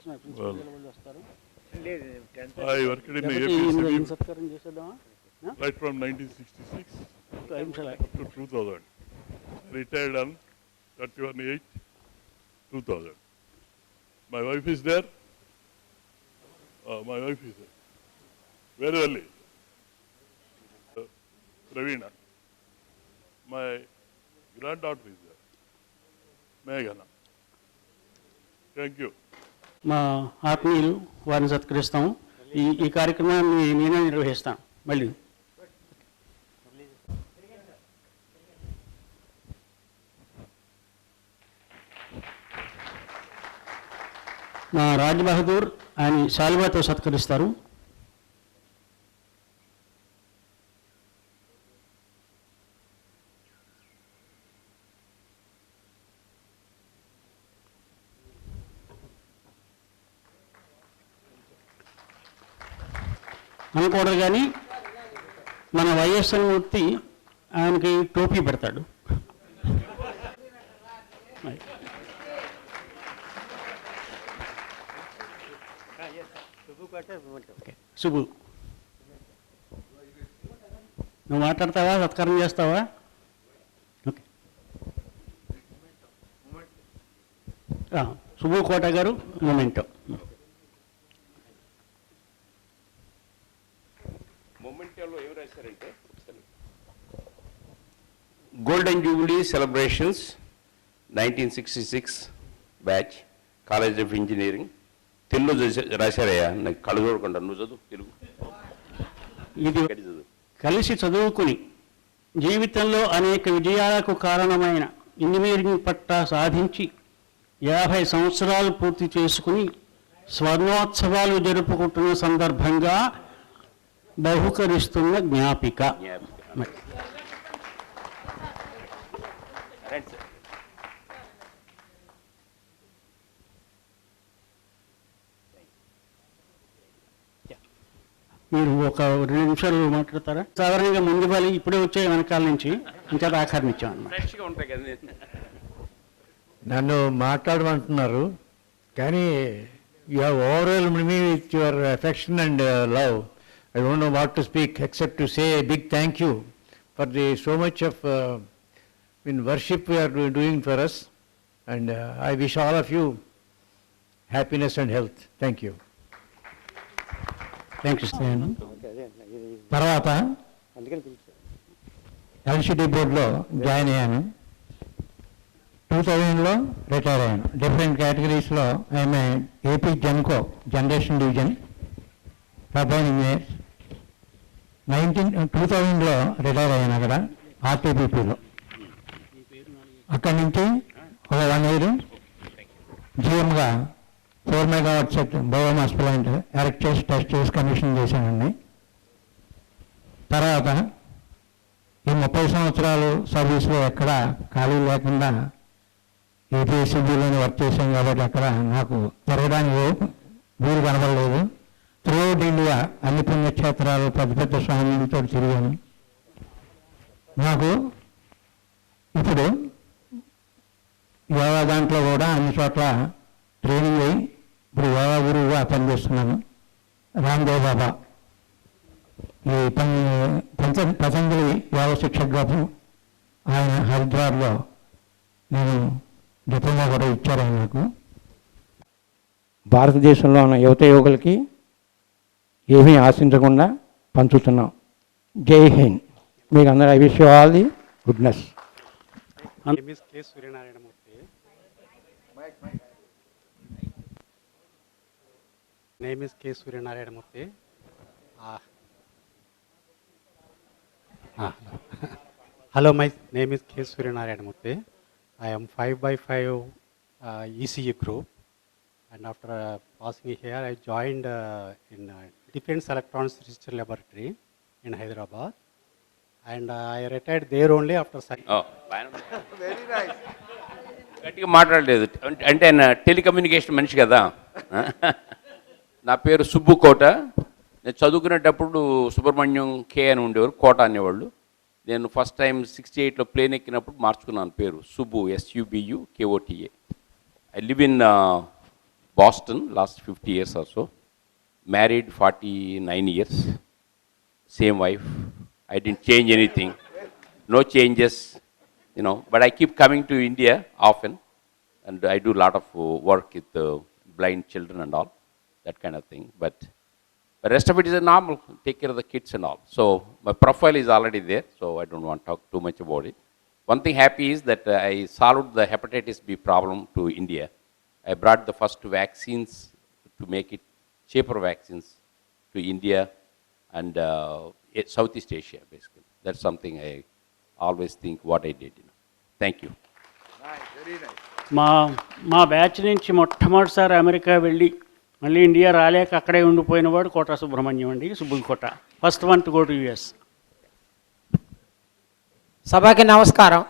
వస్తున్నారు, ప్రిన్సిపల్ వాళ్ళు వస్తారు. I worked in APCB సత్కారం చేసేద్దామా? right from 1966 up to 2000. Retired on 31/8/2000. My wife is there. My wife is there. Very early. Pravina. My granddaughter is there. Meghana. Thank you. మా ఆత్మీయులు వారిని సత్కరిస్తాము. ఈ కార్యక్రమాన్ని నేనే నిర్వహిస్తాను. మళ్ళీ మా రాజ్ బహదూర్ ఆయన శాలువాతో సత్కరిస్తారు. అనకూడదు కానీ మన వైఎస్ఆర్ మూర్తి ఆయనకి టోపీ పెడతాడు. శుభు, నువ్వు మాట్లాడతావా, సత్కారం చేస్తావా? Okay. Shubhu Kota garu memento. Golden Jubilee celebrations 1966 batch College of Engineering. Telugu రాశారయ్యా, నాకు కళ్ళు చూడకుండా నువ్వు చదువు తెలుగు. ఇది కలిసి చదువుకుని జీవితంలో అనేక విజయాలకు కారణమైన ఇంజనీరింగ్ పట్టా సాధించి 50 సంవత్సరాలు పూర్తి చేసుకుని స్వర్ణోత్సవాలు జరుపుకుంటున్న సందర్భంగా బహుకరిస్తున్న జ్ఞాపిక. మీరు ఒక 2 నిమిషాలు మాట్లాడతారా? సాధారణంగా ముందు వాళ్ళు ఇప్పుడే వచ్చే వెనకాల నుంచి ఇంకా ఆఖరినిచ్చాం అన్నమాట. నన్ను మాట్లాడమంటున్నారు కానీ you have overwhelmed me with your affection and love. I don't know what to speak except to say a big thank you for the so much of worship you are doing for us and I wish all of you happiness and health. Thank you. Thank you. తర్వాత LCD బోర్డులో join అయ్యాను. 2000లో retire అయ్యాను. Different కేటగిరీస్లో I'm AP Genco generation division turbine engineer. 2000లో retire అయ్యాను అక్కడ ఆర్టీబీపీలో. అక్కడి నుంచి ఒక 1 year జిఎంగా 4 MW set biomass plant erect చేసి టెస్ట్ చేసి కమిషన్ చేశానండి. తర్వాత ఈ 30 సంవత్సరాలు సర్వీస్లో ఎక్కడ ఖాళీ లేకుండా ఏపీఎస్సీబీలోనే వర్క్ చేశాను కాబట్టి అక్కడ నాకు తిరగడానికి వీలు కనబడలేదు. త్రూఅవుట్ ఇండియా అన్ని పుణ్యక్షేత్రాలు పెద్ద పెద్ద స్వాములతో తిరిగాను. నాకు ఇప్పుడు యోగా దాంట్లో కూడా అన్ని చోట్ల ట్రైనింగ్ అయ్యి ఇప్పుడు యోగా గురువుగా పనిచేస్తున్నాను. రామ్దేవ్ బాబా ఈ పతంజలి యోగ శిక్షకుగా ఆయన హరిద్వార్లో నేను డిప్లొమా కూడా ఇచ్చారు ఆయన నాకు. భారతదేశంలో ఉన్న యువత యువకులకి ఏమీ ఆశించకుండా పంచుతున్నాం. జై హింద్. మీకు అందరూ I wish you all the goodness. Name is K. Suryanarayan Murthy. Hello, my name is K. Suryanarayan Murthy. I am 5x5 ECE group, and after passing here, I joined in Defense Electronics Research Laboratory in Hyderabad, and I retired there only after. Oh, very nice. గట్టిగా మాట్లాడలేదు అంటే telecommunication మనిషి కదా. నా పేరు సుబ్బు కోట. నేను చదువుకునేటప్పుడు సుబ్రహ్మణ్యం కే అని ఉండేవారు, కోట అనేవాళ్ళు. నేను ఫస్ట్ టైం 68లో ప్లేన్ ఎక్కినప్పుడు మార్చుకున్నాను పేరు Subbu, SUBU KOTA. I live in Boston, last 50 years or so. Married 49 years. Same wife. I didn't change anything. No changes, but I keep coming to India often, and I do a lot of work with blind children and all, that kind of thing. But the rest of it is a normal, take care of the kids and all. So my profile is already there, so I don't want to talk too much about it. One thing happy is that I solved the hepatitis B problem to India. I brought the first vaccines to make it cheaper vaccines to India and Southeast Asia, basically. That's something I always think what I did. Thank you. Nice, very nice. మా batch నుంచి మొట్టమొదటిసారి America వెళ్ళి మళ్ళీ India రాలేక అక్కడే ఉండిపోయినవాడు కోట సుబ్రహ్మణ్యం అండి, Subbulakota. First one to go to US. సభకి నమస్కారం.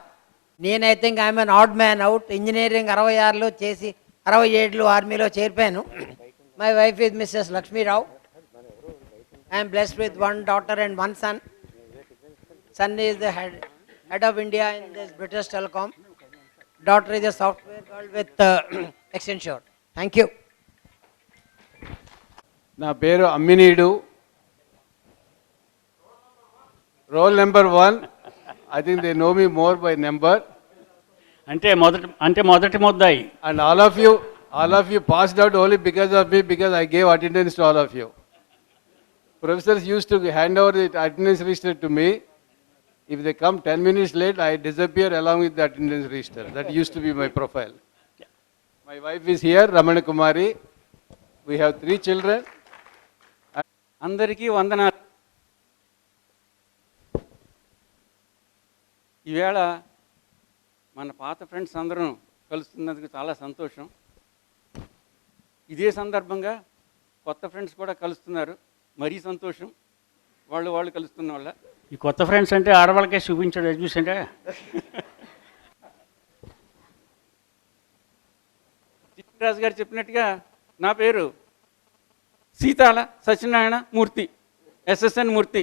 నేను think I'm an odd man out. Engineering 66లో చేసి 67లో ఆర్మీలో చేరిపోయాను. My wife is Mrs Lakshmirao. I'm blessed with 1 daughter and 1 son. Son is the head of India in this British Telecom. Daughter is a software girl with Accenture. Thank you. నా పేరు Amminidu. Roll number 1. I think they know me more by number. అంటే మొదటి ముద్దాయి. And all of you passed out only because of me, because I gave attendance to all of you. Professors used to hand over the attendance register to me. If they come 10 minutes late, I disappear along with the attendance register. That used to be my profile. My wife is here, Ramana Kumari. We have 3 children. అందరికీ వందనాలు. ఈవేళ మన పాత friends అందరం కలుస్తున్నందుకు చాలా సంతోషం. ఇదే సందర్భంగా కొత్త ఫ్రెండ్స్ కూడా కలుస్తున్నారు, మరీ సంతోషం. వాళ్ళు కలుస్తున్న వాళ్ళ. ఈ కొత్త ఫ్రెండ్స్ అంటే ఆడవాళ్ళకే చూపించాడు, అది చూసంటే. చిట్టిరాజు గారు చెప్పినట్టుగా నా పేరు సీతాల సత్యనారాయణ మూర్తి, ఎస్ఎస్ఎన్ మూర్తి.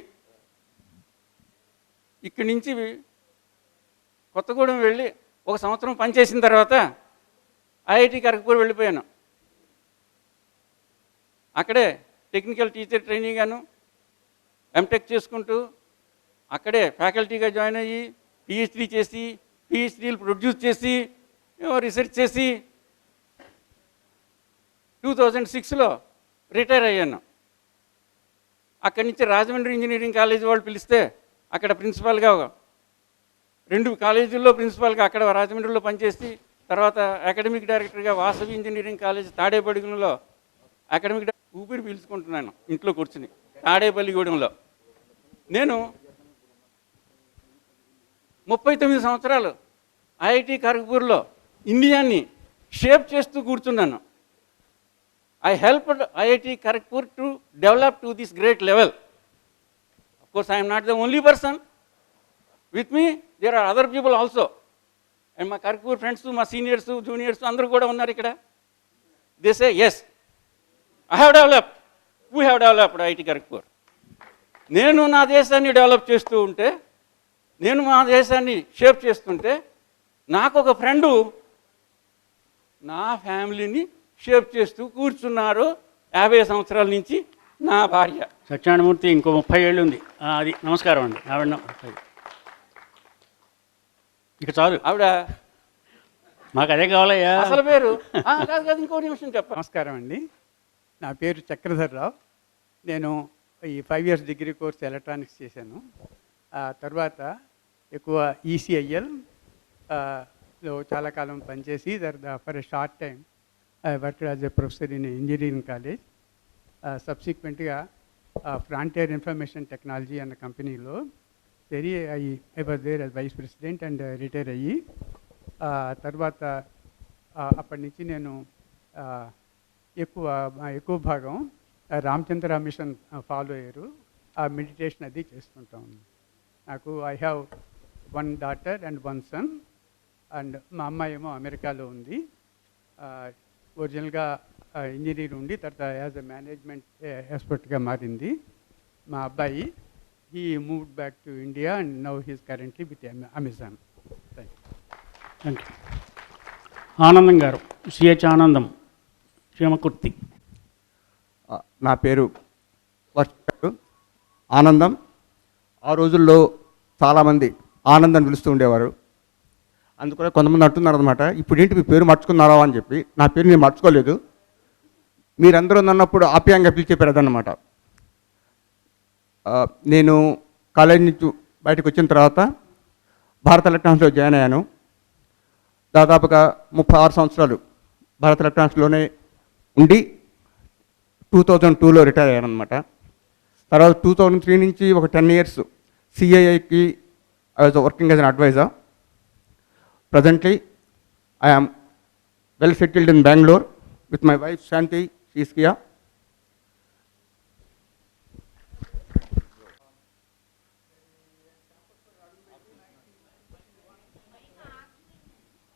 ఇక్కడి నుంచి కొత్తగూడెం వెళ్ళి 1 సంవత్సరం పనిచేసిన తర్వాత ఐఐటి ఖరగ్పూర్ వెళ్ళిపోయాను. అక్కడే టెక్నికల్ టీచర్ ట్రైనింగ్ గాను ఎంటెక్ చేసుకుంటూ అక్కడే ఫ్యాకల్టీగా జాయిన్ అయ్యి పిహెచ్డీ చేసి పిహెచ్డీలు ప్రొడ్యూస్ చేసి రీసెర్చ్ చేసి 2006లో రిటైర్ అయ్యాను. అక్కడి నుంచి రాజమండ్రి ఇంజనీరింగ్ కాలేజ్ వాళ్ళు పిలిస్తే అక్కడ ప్రిన్సిపాల్గా 2 కాలేజీల్లో ప్రిన్సిపాల్గా అక్కడ రాజమండ్రిలో పనిచేసి తర్వాత అకాడమిక్ డైరెక్టర్గా వాసవి ఇంజనీరింగ్ కాలేజ్ తాడేపల్లిగూడెంలో అకాడమిక్ ఊపిరి పీల్చుకుంటున్నాను ఇంట్లో కూర్చుని తాడేపల్లిగూడెంలో. నేను 39 సంవత్సరాలు ఐఐటి ఖరగ్పూర్లో ఇండియాని షేప్ చేస్తూ కూర్చున్నాను. I helped IIT Kharagpur to develop to this great level. Of course, I am not the only person. With me, there are other people also. And my Kharagpur friends, my seniors, juniors, andaru kuda unnaru ikkada. They say, yes, I have developed. We have developed IIT Kharagpur. నేను నా దేశాన్ని develop చేస్తూ ఉంటే, నేను మా దేశాన్ని shape చేస్తుంటే, నాకు ఒక ఫ్రెండు నా ఫ్యామిలీని షేప్ చేస్తూ కూర్చున్నారు 50 సంవత్సరాల నుంచి నా భార్య. సత్యనారాయణమూర్తి ఇంకో 30 ఏళ్ళు ఉంది. అది నమస్కారం అండి. ఆవిడ ఇక చాలు, ఆవిడ మాకు అదే కావాలయ్యా. అసలు పేరు కాదు, ఇంకో నిమిషం చెప్ప. నమస్కారం అండి. నా పేరు చక్రధర్రావు. నేను ఈ 5 years డిగ్రీ కోర్స్ ఎలక్ట్రానిక్స్ చేశాను. ఆ తర్వాత ఎక్కువ ఈసీఐఎల్ లో చాలా కాలం పనిచేసి for a short time I worked as a professor in engineering college. Subsequently, Frontier Information Technology and company lo I was there as vice president and retired ayi. Tarvata appadi nunchi nenu ఎక్కువ భాగం Ramachandra machine follow అయ్యారు. ఆ meditation అది చేసుకుంటాం. నాకు I have 1 daughter and 1 son. And మా అమ్మాయి ఏమో అమెరికాలో ఉంది. ఒరిజినల్గా ఇంజనీర్ ఉండి తర్వాత యాజ్ అ మేనేజ్మెంట్ ఎక్స్పర్ట్గా మారింది. మా అబ్బాయి he moved back to India and now he's currently with Amazon. Thank you. ఆనందం గారు, సిహెచ్ ఆనందం, క్షేమకుర్తి. నా పేరు వర్ష ఆనందం. ఆ రోజుల్లో చాలామంది ఆనందం పిలుస్తూ ఉండేవారు. అందుకనే కొంతమంది అంటున్నారు అనమాట, ఇప్పుడు ఏంటి మీ పేరు మార్చుకున్నారా అని చెప్పి. నా పేరు నేను మార్చుకోలేదు, మీరందరూ నన్నప్పుడు ఆప్యాయంగా పిలిచే పేరు అదన్నమాట. నేను కాలేజీ నుంచి బయటకు వచ్చిన తర్వాత భారత ఎలక్ట్రానిక్స్లో జాయిన్ అయ్యాను. దాదాపుగా 36 సంవత్సరాలు భారత ఎలక్ట్రానిక్స్లోనే ఉండి 2002లో రిటైర్ అయ్యాను అనమాట. తర్వాత 2003 నుంచి ఒక 10 years CIIకి I was working as an advisor. Presently, I am well settled in Bangalore with my wife Shanti. She is here.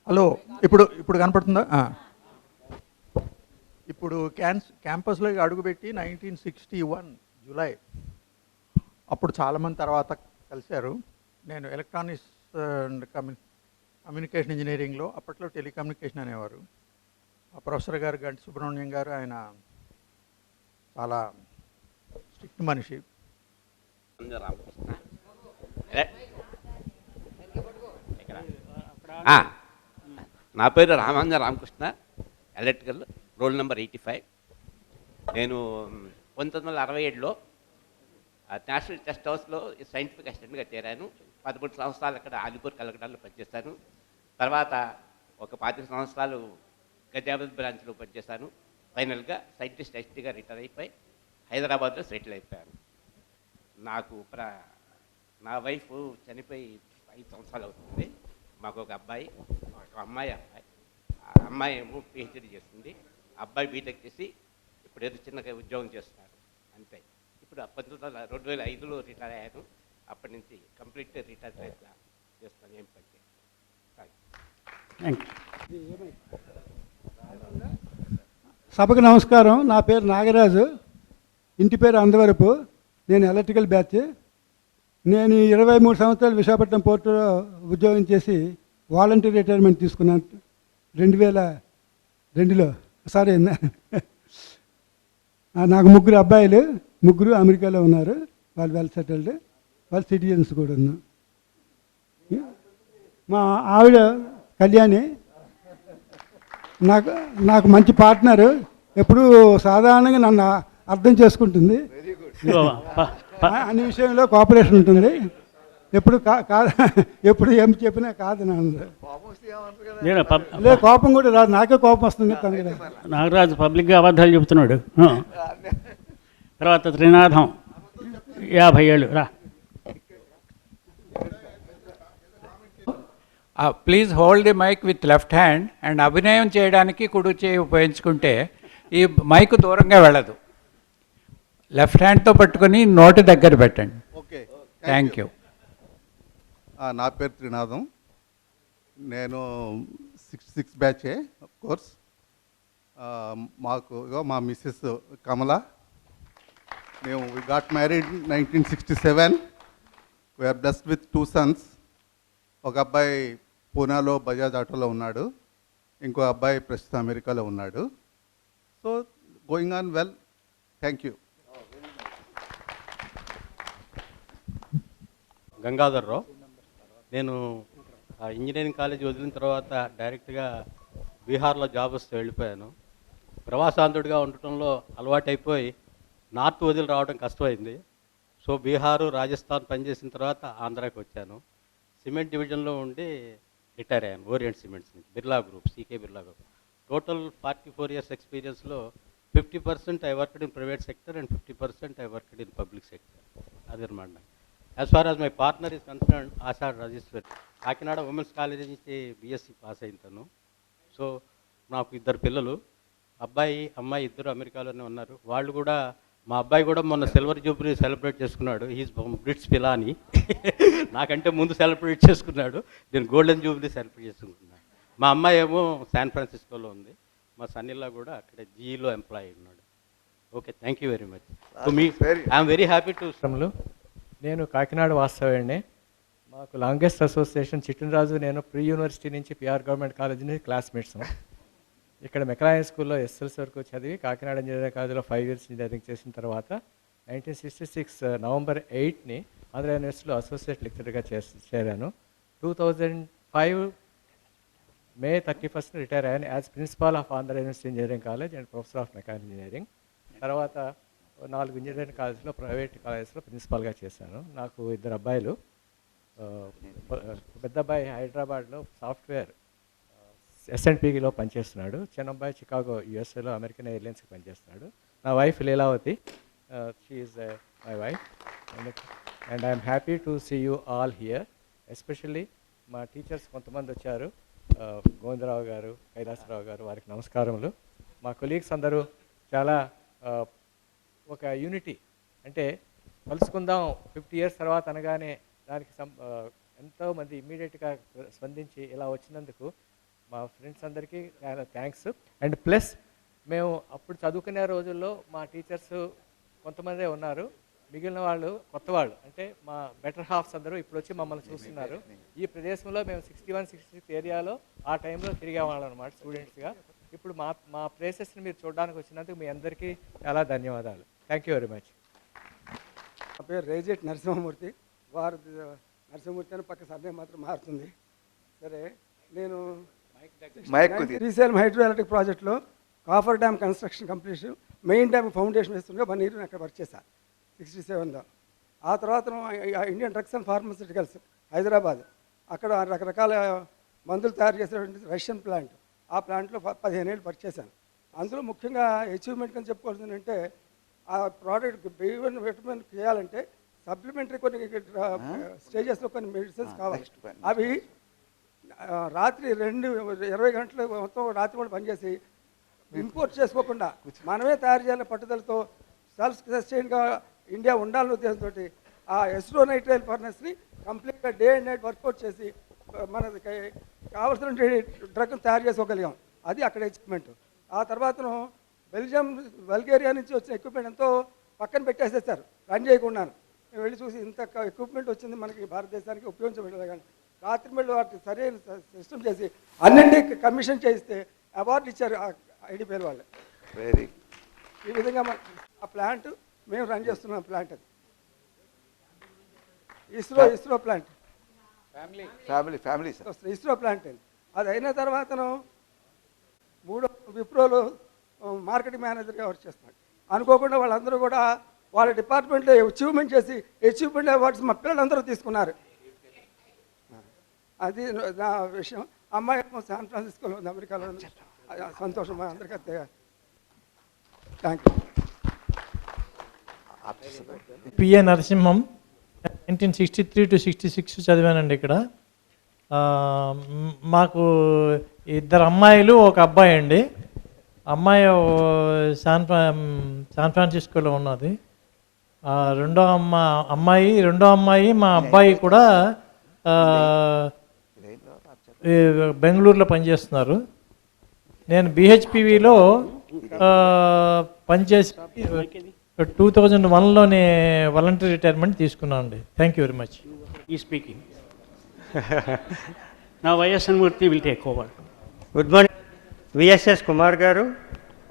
Hello, ఇప్పుడు కనపడుతుందా? ఇప్పుడు క్యాంపస్లోకి అడుగుపెట్టి 1961 జూలై. అప్పుడు చాలామంది తర్వాత కలిశారు. నేను ఎలక్ట్రానిక్స్ అండ్ కమ్యూనికేషన్ ఇంజనీరింగ్లో, అప్పట్లో టెలికమ్యూనికేషన్ అనేవారు. ఆ ప్రొఫెసర్ గారు గంటి సుబ్రహ్మణ్యం గారు, ఆయన చాలా స్ట్రిక్ట్ మనిషి. నా పేరు రామాంజ రామకృష్ణ, ఎలక్ట్రికల్, రోల్ నెంబర్ 85. నేను 1967లో నేషనల్ టెస్ట్ హౌస్లో సైంటిఫిక్ అసిస్టెంట్గా చేరాను. 13 సంవత్సరాలు అక్కడ ఆలిపూర్ కలకటాలో పనిచేశాను. తర్వాత ఒక 25 సంవత్సరాలు గజాబాద్ బ్రాంచ్లో పనిచేశాను. ఫైనల్గా సైంటిస్ట్ ఎస్టీగా రిటైర్ అయిపోయి హైదరాబాద్లో సెటిల్ అయిపోయాను. నాకు నా వైఫ్ చనిపోయి 5 సంవత్సరాలు అవుతుంది. మాకు ఒక అబ్బాయి, ఒక అమ్మాయి. ఆ అమ్మాయి ఏమో PhD చేస్తుంది, అబ్బాయి బీటెక్ చేసి ఇప్పుడు ఏదో చిన్నగా ఉద్యోగం చేస్తున్నారు అంతే. ఇప్పుడు 2005లో రిటైర్ అయ్యాను. అప్పటి నుంచి కంప్లీట్ రిటైర్ చేస్తాను, ఏం పని చేయను. సభకు నమస్కారం. నా పేరు నాగరాజు, ఇంటి పేరు అందవరపు. నేను ఎలక్ట్రికల్ బ్యాచ్. నేను 23 సంవత్సరాలు విశాఖపట్నం పోర్టులో ఉద్యోగం చేసి వాలంటీర్ రిటైర్మెంట్ తీసుకున్నాను 2002లో. సారీ, నాకు 3 అబ్బాయిలు, 3 అమెరికాలో ఉన్నారు. వాళ్ళు వెల్ సెటిల్డ్, వాళ్ళు సిటిజన్స్ కూడా ఉన్నారు. మా ఆవిడ కళ్యాణి నాకు మంచి పార్ట్నరు. ఎప్పుడు సాధారణంగా నన్ను అర్థం చేసుకుంటుంది, అన్ని విషయంలో కోఆపరేషన్ ఉంటుంది. ఎప్పుడు ఎప్పుడు ఏం చెప్పినా కాదు లేదు, కోపం కూడా రాదు. నాకే కోపం వస్తుంది. నాగరాజు పబ్లిక్గా అబద్ధాలు చెబుతున్నాడు. తర్వాత త్రినాథం 50 ఏళ్ళు రా. Please hold the mike with left hand and అభినయం చేయడానికి కుడి చేయి ఉపయోగించుకుంటే ఈ మైక్ దూరంగా వెళ్ళదు. లెఫ్ట్ హ్యాండ్తో పట్టుకొని నోటి దగ్గర పెట్టండి. Okay, thank you. నా పేరు త్రినాథం. నేను 66 బ్యాచే ఆఫ్ కోర్స్. మాకు మా మిస్సెస్ కమల. మేము we got married 1967. We are blessed with 2 sons. ఒక అబ్బాయి పూనాలో బజాజ్ ఆటోలో ఉన్నాడు, ఇంకో అబ్బాయి ప్రస్తుతం అమెరికాలో ఉన్నాడు. So going on well. Thank you. Gangadhar Rao. నేను ఇంజనీరింగ్ కాలేజ్ వదిలిన తర్వాత డైరెక్ట్గా బీహార్లో జాబ్ వస్తే వెళ్ళిపోయాను. ప్రవాసాంధ్రుడిగా ఉండటంలో అలవాటైపోయి నార్త్ వదిలి రావడం కష్టమైంది. సో బీహారు, రాజస్థాన్ పనిచేసిన తర్వాత ఆంధ్రాకి వచ్చాను. సిమెంట్ డివిజన్లో ఉండి రిటైర్ అయ్యాను ఓరియంట్ సిమెంట్స్ నుంచి, Birla group, CK Birla group. Total 44 years ఎక్స్పీరియన్స్లో 50% I worked in private sector and 50% I worked in public sector. అదనమాట. As far as my partner is concerned, Asha Rajeshwari, Kakinada women's college నుంచి BSc pass అయితాను. So నాకు 2 పిల్లలు, అబ్బాయి అమ్మాయి, 2 అమెరికాలోనే ఉన్నారు. వాళ్ళు కూడా, మా అబ్బాయి కూడా మొన్న సిల్వర్ జూబ్లీ సెలబ్రేట్ చేసుకున్నాడు. He's Brits Pilani. నాకంటే ముందు సెలబ్రేట్ చేసుకున్నాడు. నేను గోల్డెన్ జూబ్లీ సెలబ్రేట్ చేసుకుంటున్నాను. మా అమ్మాయి ఏమో శాన్ ఫ్రాన్సిస్కోలో ఉంది. మా సన్నిల్లా కూడా అక్కడ GEలో ఎంప్లాయీ ఉన్నాడు. Okay, thank you very much. I'm very happy to. నేను కాకినాడ వాస్తవ్యండి. మాకు లాంగెస్ట్ అసోసియేషన్ చిట్టినరాజు, నేను ప్రీ యూనివర్సిటీ నుంచి PR గవర్నమెంట్ కాలేజ్ నుంచి క్లాస్మేట్స్. ఇక్కడ మెకరానిక్ స్కూల్లో ఎస్ఎల్సి వరకు చదివి కాకినాడ ఇంజనీరింగ్ కాలేజీలో 5 years ఇంజనీరింగ్ చేసిన తర్వాత 1966 నవంబర్ 8ని ఆంధ్ర యూనివర్సిటీలో అసోసియేట్ లెక్చరర్గా చేరాను. 2005 May 31st రిటైర్ అయ్యాను as principal of Andhra university engineering college and professor of mechanical engineering. తర్వాత 4 ఇంజనీరింగ్ కాలేజ్లో ప్రైవేట్ కాలేజ్లో ప్రిన్సిపాల్గా చేశాను. నాకు 2 అబ్బాయిలు. పెద్ద అబ్బాయి హైదరాబాద్లో సాఫ్ట్వేర్ S&Pలో పనిచేస్తున్నాడు. చిన్న అబ్బాయి చికాగో యుఎస్ఏలో అమెరికన్ ఎయిర్లైన్స్కి పనిచేస్తున్నాడు. నా wife Leelavathi, she is my wife and I'm happy to see you all here. Especially మా టీచర్స్ కొంతమంది వచ్చారు, గోవిందరావు గారు, కైలాసరావు గారు, వారికి నమస్కారములు. మా కొలీగ్స్ అందరూ చాలా ఒక యూనిటీ, అంటే కలుసుకుందాం 50 years తర్వాత అనగానే దానికి ఎంతోమంది ఇమ్మీడియట్గా స్పందించి ఇలా వచ్చినందుకు మా ఫ్రెండ్స్ అందరికీ థ్యాంక్స్. అండ్ ప్లస్ మేము అప్పుడు చదువుకునే రోజుల్లో మా టీచర్స్ కొంతమందే ఉన్నారు, మిగిలిన వాళ్ళు కొత్త వాళ్ళు, అంటే మా బెటర్ హాఫ్స్ అందరూ ఇప్పుడు వచ్చి మమ్మల్ని చూస్తున్నారు. ఈ ప్రదేశంలో మేము 61, 66 ఏరియాలో ఆ టైంలో తిరిగేవాళ్ళం అనమాట స్టూడెంట్స్గా. ఇప్పుడు మా ప్లేసెస్ని మీరు చూడడానికి వచ్చినందుకు మీ అందరికీ చాలా ధన్యవాదాలు. Thank you very much. నా పేరు రేజెట్ నరసింహమూర్తి. వారు నరసింహమూర్తి అని పక్క సర్నేమ్ మాత్రం మారుతుంది. సరే, నేను శ్రీశైలం హైడ్రో ఎలక్ట్రిక్ ప్రాజెక్ట్లో coffer dam construction completion, main dam foundation వేస్తుండగా 1 year అక్కడ వర్క్ చేశాను 67లో. ఆ తర్వాత Indian drugs and pharmaceuticals Hyderabad, అక్కడ రకరకాల మందులు తయారు చేసేటువంటి రష్యన్ ప్లాంట్, ఆ ప్లాంట్లో 15 ఏళ్ళు వర్క్ చేశాను. అందులో ముఖ్యంగా అచీవ్మెంట్ అని చెప్పుకోవాల్సింది అంటే ఆ ప్రోడక్ట్ విటమిన్ చేయాలంటే సప్లిమెంటరీ కొన్ని స్టేజెస్లో కొన్ని మెడిసిన్స్ కావాలి. అవి రాత్రి 20 గంటలు మొత్తం రాత్రి కూడా పనిచేసి ఇంపోర్ట్ చేసుకోకుండా మనమే తయారు చేయాలని పట్టుదలతో సెల్ఫ్ సస్టైన్గా ఇండియా ఉండాలనే ఉద్దేశంతో ఆ ఎస్ట్రోనైట్రైల్ ఫర్నెస్ని కంప్లీట్గా డే అండ్ నైట్ వర్కౌట్ చేసి మనకి కావాల్సిన డ్రగ్ను తయారు చేసుకోగలిగాం. అది అక్కడ అచీవ్మెంట్. ఆ తర్వాతను బల్గేరియా నుంచి వచ్చిన ఎక్విప్మెంట్ ఎంతో పక్కన పెట్టేసేస్తారు రన్ చేయకుండాను. మేము వెళ్ళి చూసి ఇంత ఎక్విప్మెంట్ వచ్చింది మనకి భారతదేశానికి ఉపయోగించబడలేదు, కానీ రాత్రి మళ్ళీ వాటికి సరైన సిస్టమ్ చేసి అన్నింటినీ కమిషన్ చేస్తే అవార్డు ఇచ్చారు ఐడిపిఎల్ వాళ్ళు. ఈ విధంగా ఆ ప్లాంట్ మేము రన్ చేస్తున్నాం. ప్లాంట్ అది ఇస్రో ప్లాంట్, ఇస్రో ప్లాంట్ అది. అది అయిన తర్వాతను 3 విప్రోలో మార్కెటింగ్ మేనేజర్గా వర్క్ చేస్తున్నాడు. అనుకోకుండా వాళ్ళందరూ కూడా వాళ్ళ డిపార్ట్మెంట్లో అచీవ్మెంట్ చేసి అచీవ్మెంట్ అవార్డ్స్ మా పిల్లలందరూ తీసుకున్నారు. అది నా విషయం. అమ్మాయి శాన్ ఫ్రాన్సిస్కోలో ఉంది, అమెరికాలో ఉంది. సంతోషం మా అందరికీ. Thank you. PA Narasimham, 1963 to 66 చదివానండి ఇక్కడ. మాకు 2 అమ్మాయిలు 1 అబ్బాయి అండి. అమ్మాయి శాన్ ఫ్రాన్సిస్కోలో ఉన్నది. రెండో అమ్మాయి మా అబ్బాయి కూడా బెంగళూరులో పనిచేస్తున్నారు. నేను బిహెచ్పివిలో పనిచేసి 2001లోనే వాలంటరీ రిటైర్మెంట్ తీసుకున్నాను అండి. Thank you very much. ఈ స్పీకింగ్ నా YSN Murthy will take over. Good morning. VSS Kumar garu,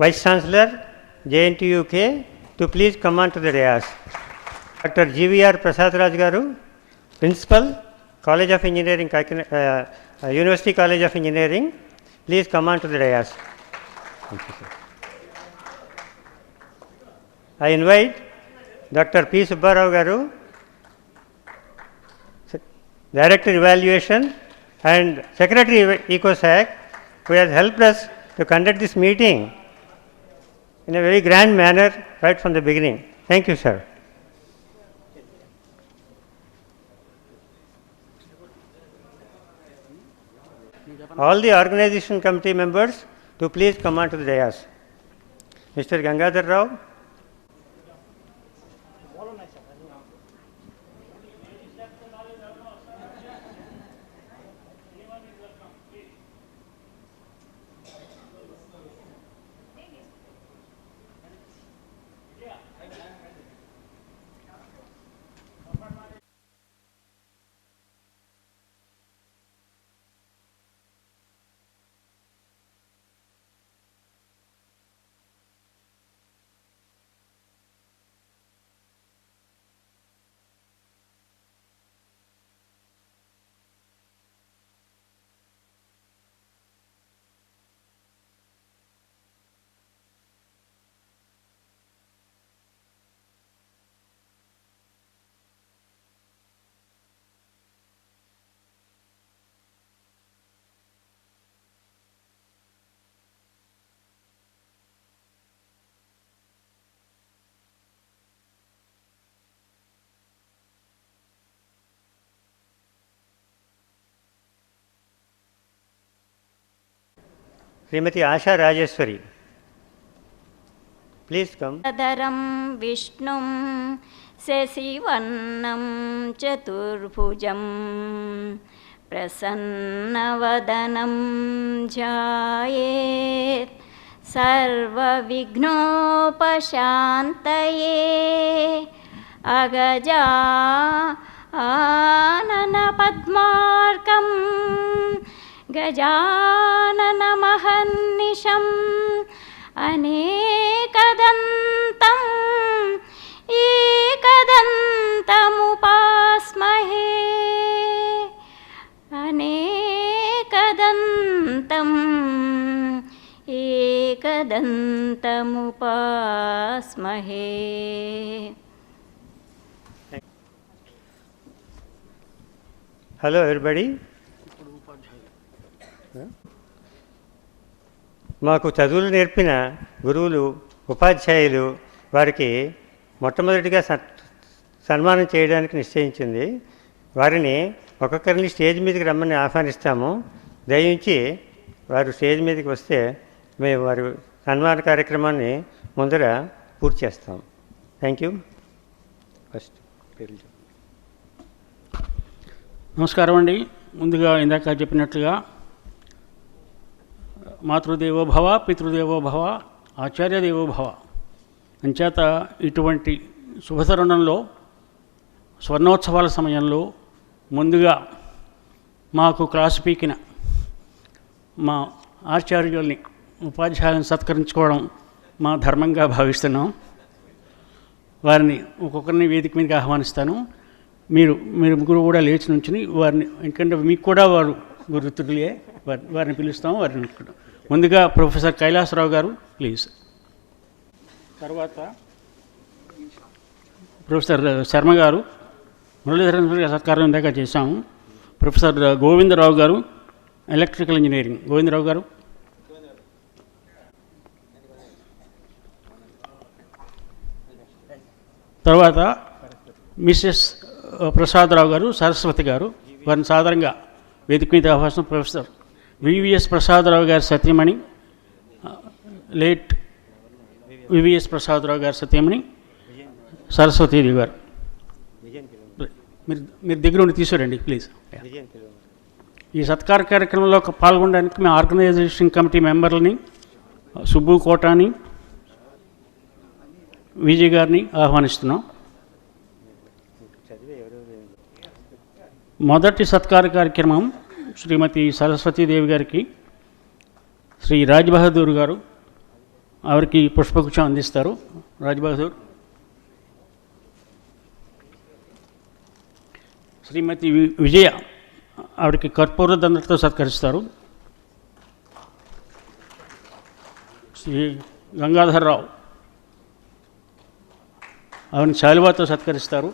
vice chancellor JNTUK, to please come on to the dais. Doctor GVR Prasad Raj garu, principal, college of engineering, university college of engineering, please come on to the dais. I invite Dr. P. Subbarao Garu, Director Evaluation and Secretary ECOSAC, who has helped us to conduct this meeting in a very grand manner right from the beginning. Thank you, sir. All the organization committee members to please come on to the dais. Mr. Gangadhar Rao, Shrimati Asha Rajeshwari. Please come. అధరం విష్ణుం శశివర్ణం చతుర్భుజం ప్రసన్నవదనం ధ్యాయేత్ సర్వవిఘ్నోపశాంతయే అగజానన పద్మార్కం గజాననమహర్నిశం అనేకదంతం ఏకదంతముపాస్మహే అనేకదంతం ఏకదంతముపాస్మహే. Hello everybody. మాకు చదువులు నేర్పిన గురువులు, ఉపాధ్యాయులు వారికి మొట్టమొదటిగా సన్మానం చేయడానికి నిశ్చయించింది. వారిని ఒక్కొక్కరిని స్టేజ్ మీదకి రమ్మని ఆహ్వానిస్తాము. దయించి వారు స్టేజ్ మీదకి వస్తే మేము వారి సన్మాన కార్యక్రమాన్ని ముందర పూర్తి చేస్తాం. Thank you. ఫస్ట్ నమస్కారం అండి. ముందుగా ఇందాక చెప్పినట్లుగా మాతృదేవో భవ, పితృదేవో భవ, ఆచార్యదేవో భవ. అంచేత ఇటువంటి శుభతరుణంలో స్వర్ణోత్సవాల సమయంలో ముందుగా మాకు క్లాసు పీకిన మా ఆచార్యుల్ని, ఉపాధ్యాయులను సత్కరించుకోవడం మా ధర్మంగా భావిస్తున్నాం. వారిని ఒక్కొక్కరిని వేదిక మీదకి ఆహ్వానిస్తాను. మీరు ముగ్గురు కూడా లేచి నుంచుని వారిని, ఎందుకంటే మీకు కూడా వారు గురుతులే, వారిని పిలుస్తాము. వారిని ముందుగా ప్రొఫెసర్ కైలాసరావు గారు ప్లీజ్. తర్వాత ప్రొఫెసర్ శర్మ గారు, మురళీధరన్ సత్కారం ఇందాక చేశాము. ప్రొఫెసర్ గోవిందరావు గారు, ఎలక్ట్రికల్ ఇంజనీరింగ్. గోవిందరావు గారు. తర్వాత మిస్సెస్ ప్రసాదరావు గారు, సరస్వతి గారు. వారిని సాధారణంగా వేదిక మీద ఆహ్వానిస్తున్న ప్రొఫెసర్ వివిఎస్ ప్రసాదరావు గారి సత్యమణి, లేట్ వివిఎస్ ప్రసాదరావు గారి సత్యమణి సరస్వతీదేవి గారు. మీరు దగ్గర ఉండి తీసుకురండి ప్లీజ్. ఈ సత్కార కార్యక్రమంలో పాల్గొనడానికి మేము ఆర్గనైజేషన్ కమిటీ మెంబర్లని సుబ్బు కోటాని, విజయ్ గారిని ఆహ్వానిస్తున్నాం. మొదటి సత్కార కార్యక్రమం శ్రీమతి సరస్వతీదేవి గారికి శ్రీ రాజ్ బహదూర్ గారు ఆవిడకి పుష్పగుచ్చం అందిస్తారు. రాజ్ బహదూర్. శ్రీమతి విజయ ఆవిడకి కర్పూర దండలతో సత్కరిస్తారు. శ్రీ గంగాధర్రావు ఆవిడని శాలువాతో సత్కరిస్తారు.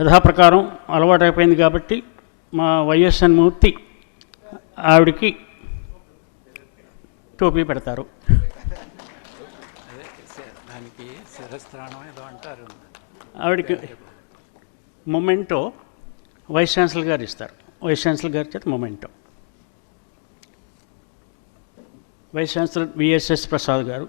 యథాప్రకారం అలవాటైపోయింది కాబట్టి మా వైఎస్ఎన్ మూర్తి ఆవిడికి టోపీ పెడతారు. ఆవిడకి మొమెంటో వైస్ ఛాన్సలర్ గారు ఇస్తారు. వైస్ ఛాన్సలర్ గారి చేత memento. Vice chancellor VSS Prasad garu.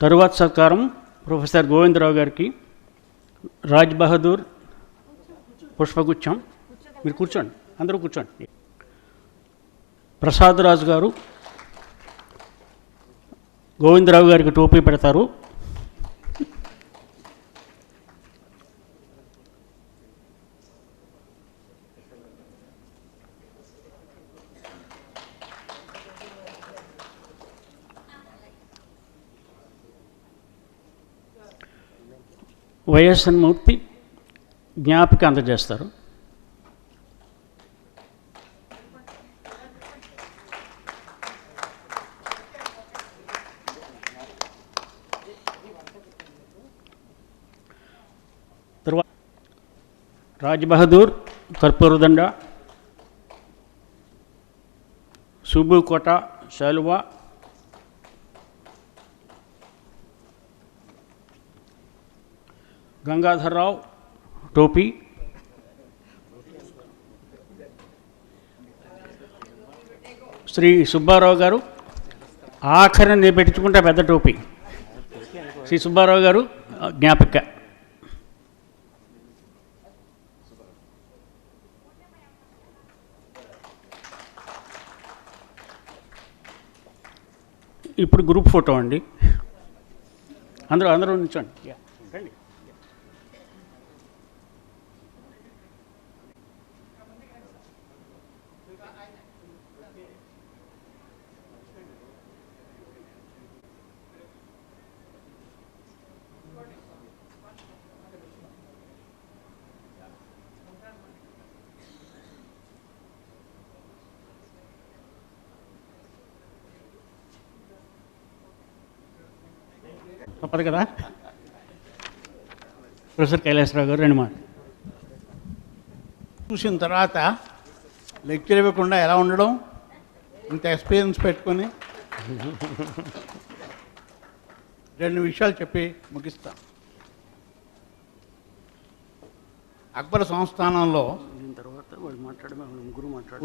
తరువాత సత్కారం ప్రొఫెసర్ గోవిందరావు గారికి రాజ్ బహదూర్ పుష్పగుచ్చం. మీరు కూర్చోండి, అందరూ కూర్చోండి. ప్రసాద్ రాజు గారు గోవిందరావు గారికి టోపీ పెడతారు. వైఎస్ఎన్ మూర్తి జ్ఞాపిక అందజేస్తారు. తర్వాత రాజ్ బహదూర్ కర్పూరదండ, సుబ్బు కోట శాలువా, గంగాధర్రావు టోపీ, శ్రీ సుబ్బారావు గారు ఆఖరిని నేను పెట్టించుకుంటా పెద్ద టోపీ, శ్రీ సుబ్బారావు గారు జ్ఞాపిక. ఇప్పుడు గ్రూప్ ఫోటో అండి. అందరూ నిల్చోండి. రండి. తప్పదు కదా. ప్రొఫెసర్ కైలాసరావు గారు రెండు మాట చూసిన తర్వాత లెక్చర్ ఇవ్వకుండా ఎలా ఉండడం, ఇంత ఎక్స్పీరియన్స్ పెట్టుకొని 2 విషయాలు చెప్పి ముగిస్తాం. అక్బర్ సంస్థానంలో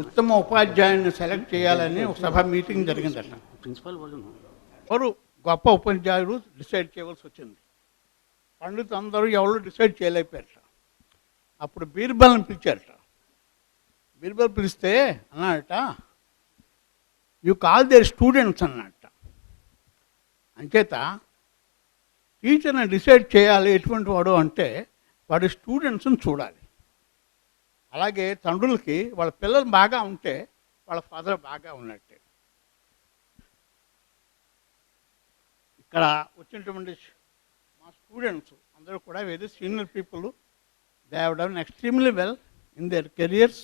ఉత్తమ ఉపాధ్యాయుని సెలెక్ట్ చేయాలని ఒక సభ మీటింగ్ జరిగిందట. ఎవరు గొప్ప ఉపాధ్యాయుడు డిసైడ్ చేయవలసి వచ్చింది. పండితులు అందరూ ఎవరు డిసైడ్ చేయలేకపోయారట. అప్పుడు బీర్బల్ని పిలిచారట. బీర్బల్ పిలిస్తే అన్నాడట, యు కాల్ దేర్ స్టూడెంట్స్ అన్నట్ట. అంచేత టీచర్ని డిసైడ్ చేయాలి ఎటువంటి వాడు అంటే వాడి స్టూడెంట్స్ని చూడాలి. అలాగే తండ్రులకి వాళ్ళ పిల్లలు బాగా ఉంటే వాళ్ళ ఫాదర్ బాగా ఉన్నట్టే. ఇక్కడ వచ్చినటువంటి మా స్టూడెంట్స్ అందరూ కూడా very senior people. They have done extremely well in their careers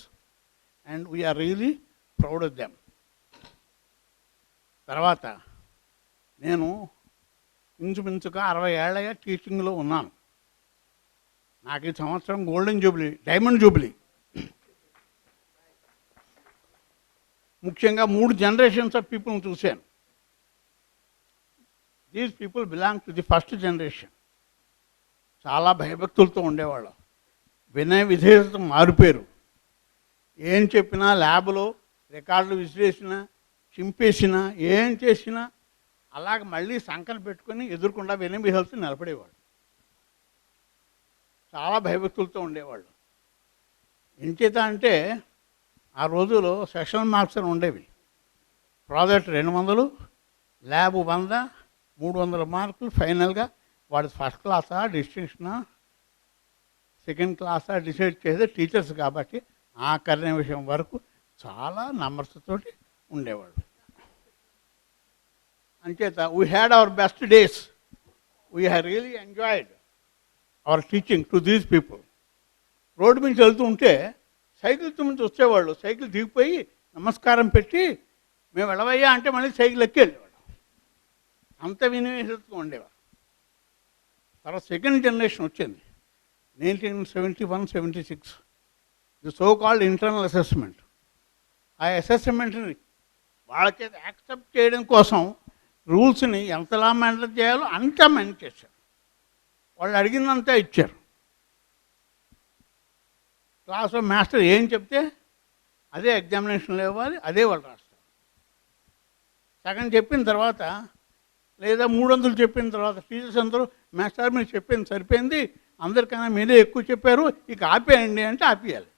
and we are really proud of them. తర్వాత నేను ఇంచుమించుగా 60 ఏళ్ళగా టీచింగ్లో ఉన్నాను. నాకు ఈ సంవత్సరం గోల్డెన్ జూబ్లీ, డైమండ్ జూబ్లీ. ముఖ్యంగా 3 జనరేషన్స్ ఆఫ్ పీపుల్ని చూశాను. These people belong to the first generation. చాలా భయభక్తులతో ఉండేవాళ్ళు. వినయ విధేయతతో మారిపోయారు. ఏం చెప్పినా ల్యాబ్లో రికార్డులు విసిరేసినా, చింపేసినా, ఏం చేసినా అలాగ మళ్ళీ సంకన పెట్టుకొని ఎదుర్కొండా వినయ విధేయతతో నిలబడేవాళ్ళు. చాలా భయభక్తులతో ఉండేవాళ్ళు. ఎంచేత అంటే ఆ రోజుల్లో సెషనల్ మార్క్స్ అని ఉండేవి. ప్రాజెక్ట్ 200, ల్యాబ్ 100, 300 మార్కులు. ఫైనల్గా వాడు ఫస్ట్ క్లాసా, డిస్టింక్షనా, సెకండ్ క్లాసా డిసైడ్ చేసే టీచర్స్ కాబట్టి ఆఖరి విషయం వరకు చాలా నమ్రతతోటి ఉండేవాళ్ళు. అంచేత we had our best days. We have really enjoyed our teaching to these people. Road నుంచి వెళ్తూ ఉంటే సైకిల్తో నుంచి వచ్చేవాళ్ళు. సైకిల్ దిగిపోయి నమస్కారం పెట్టి మేము వెళ్ళవయ్యా అంటే మళ్ళీ సైకిల్ ఎక్కి వెళ్ళేవాళ్ళు. అంత వినియోగంగా ఉండేవారు. తర్వాత సెకండ్ జనరేషన్ వచ్చింది 1971-76, the so called internal assessment. ఆ అసెస్మెంట్ని వాళ్ళకి యాక్సెప్ట్ చేయడం కోసం రూల్స్ని ఎంతలా మెయింటైన్ చేయాలో అంతా మెయింటైన్ చేశారు. వాళ్ళు అడిగిందంతా ఇచ్చారు. క్లాస్లో మాస్టర్ ఏం చెప్తే అదే ఎగ్జామినేషన్లో ఇవ్వాలి, అదే వాళ్ళు రాస్తారు. సగం చెప్పిన తర్వాత లేదా 300 చెప్పిన తర్వాత టీచర్స్ అందరూ మాస్టర్ మీరు చెప్పింది సరిపోయింది, అందరికన్నా మీరే ఎక్కువ చెప్పారు, ఇక ఆపేయండి అంటే ఆపేయాలి.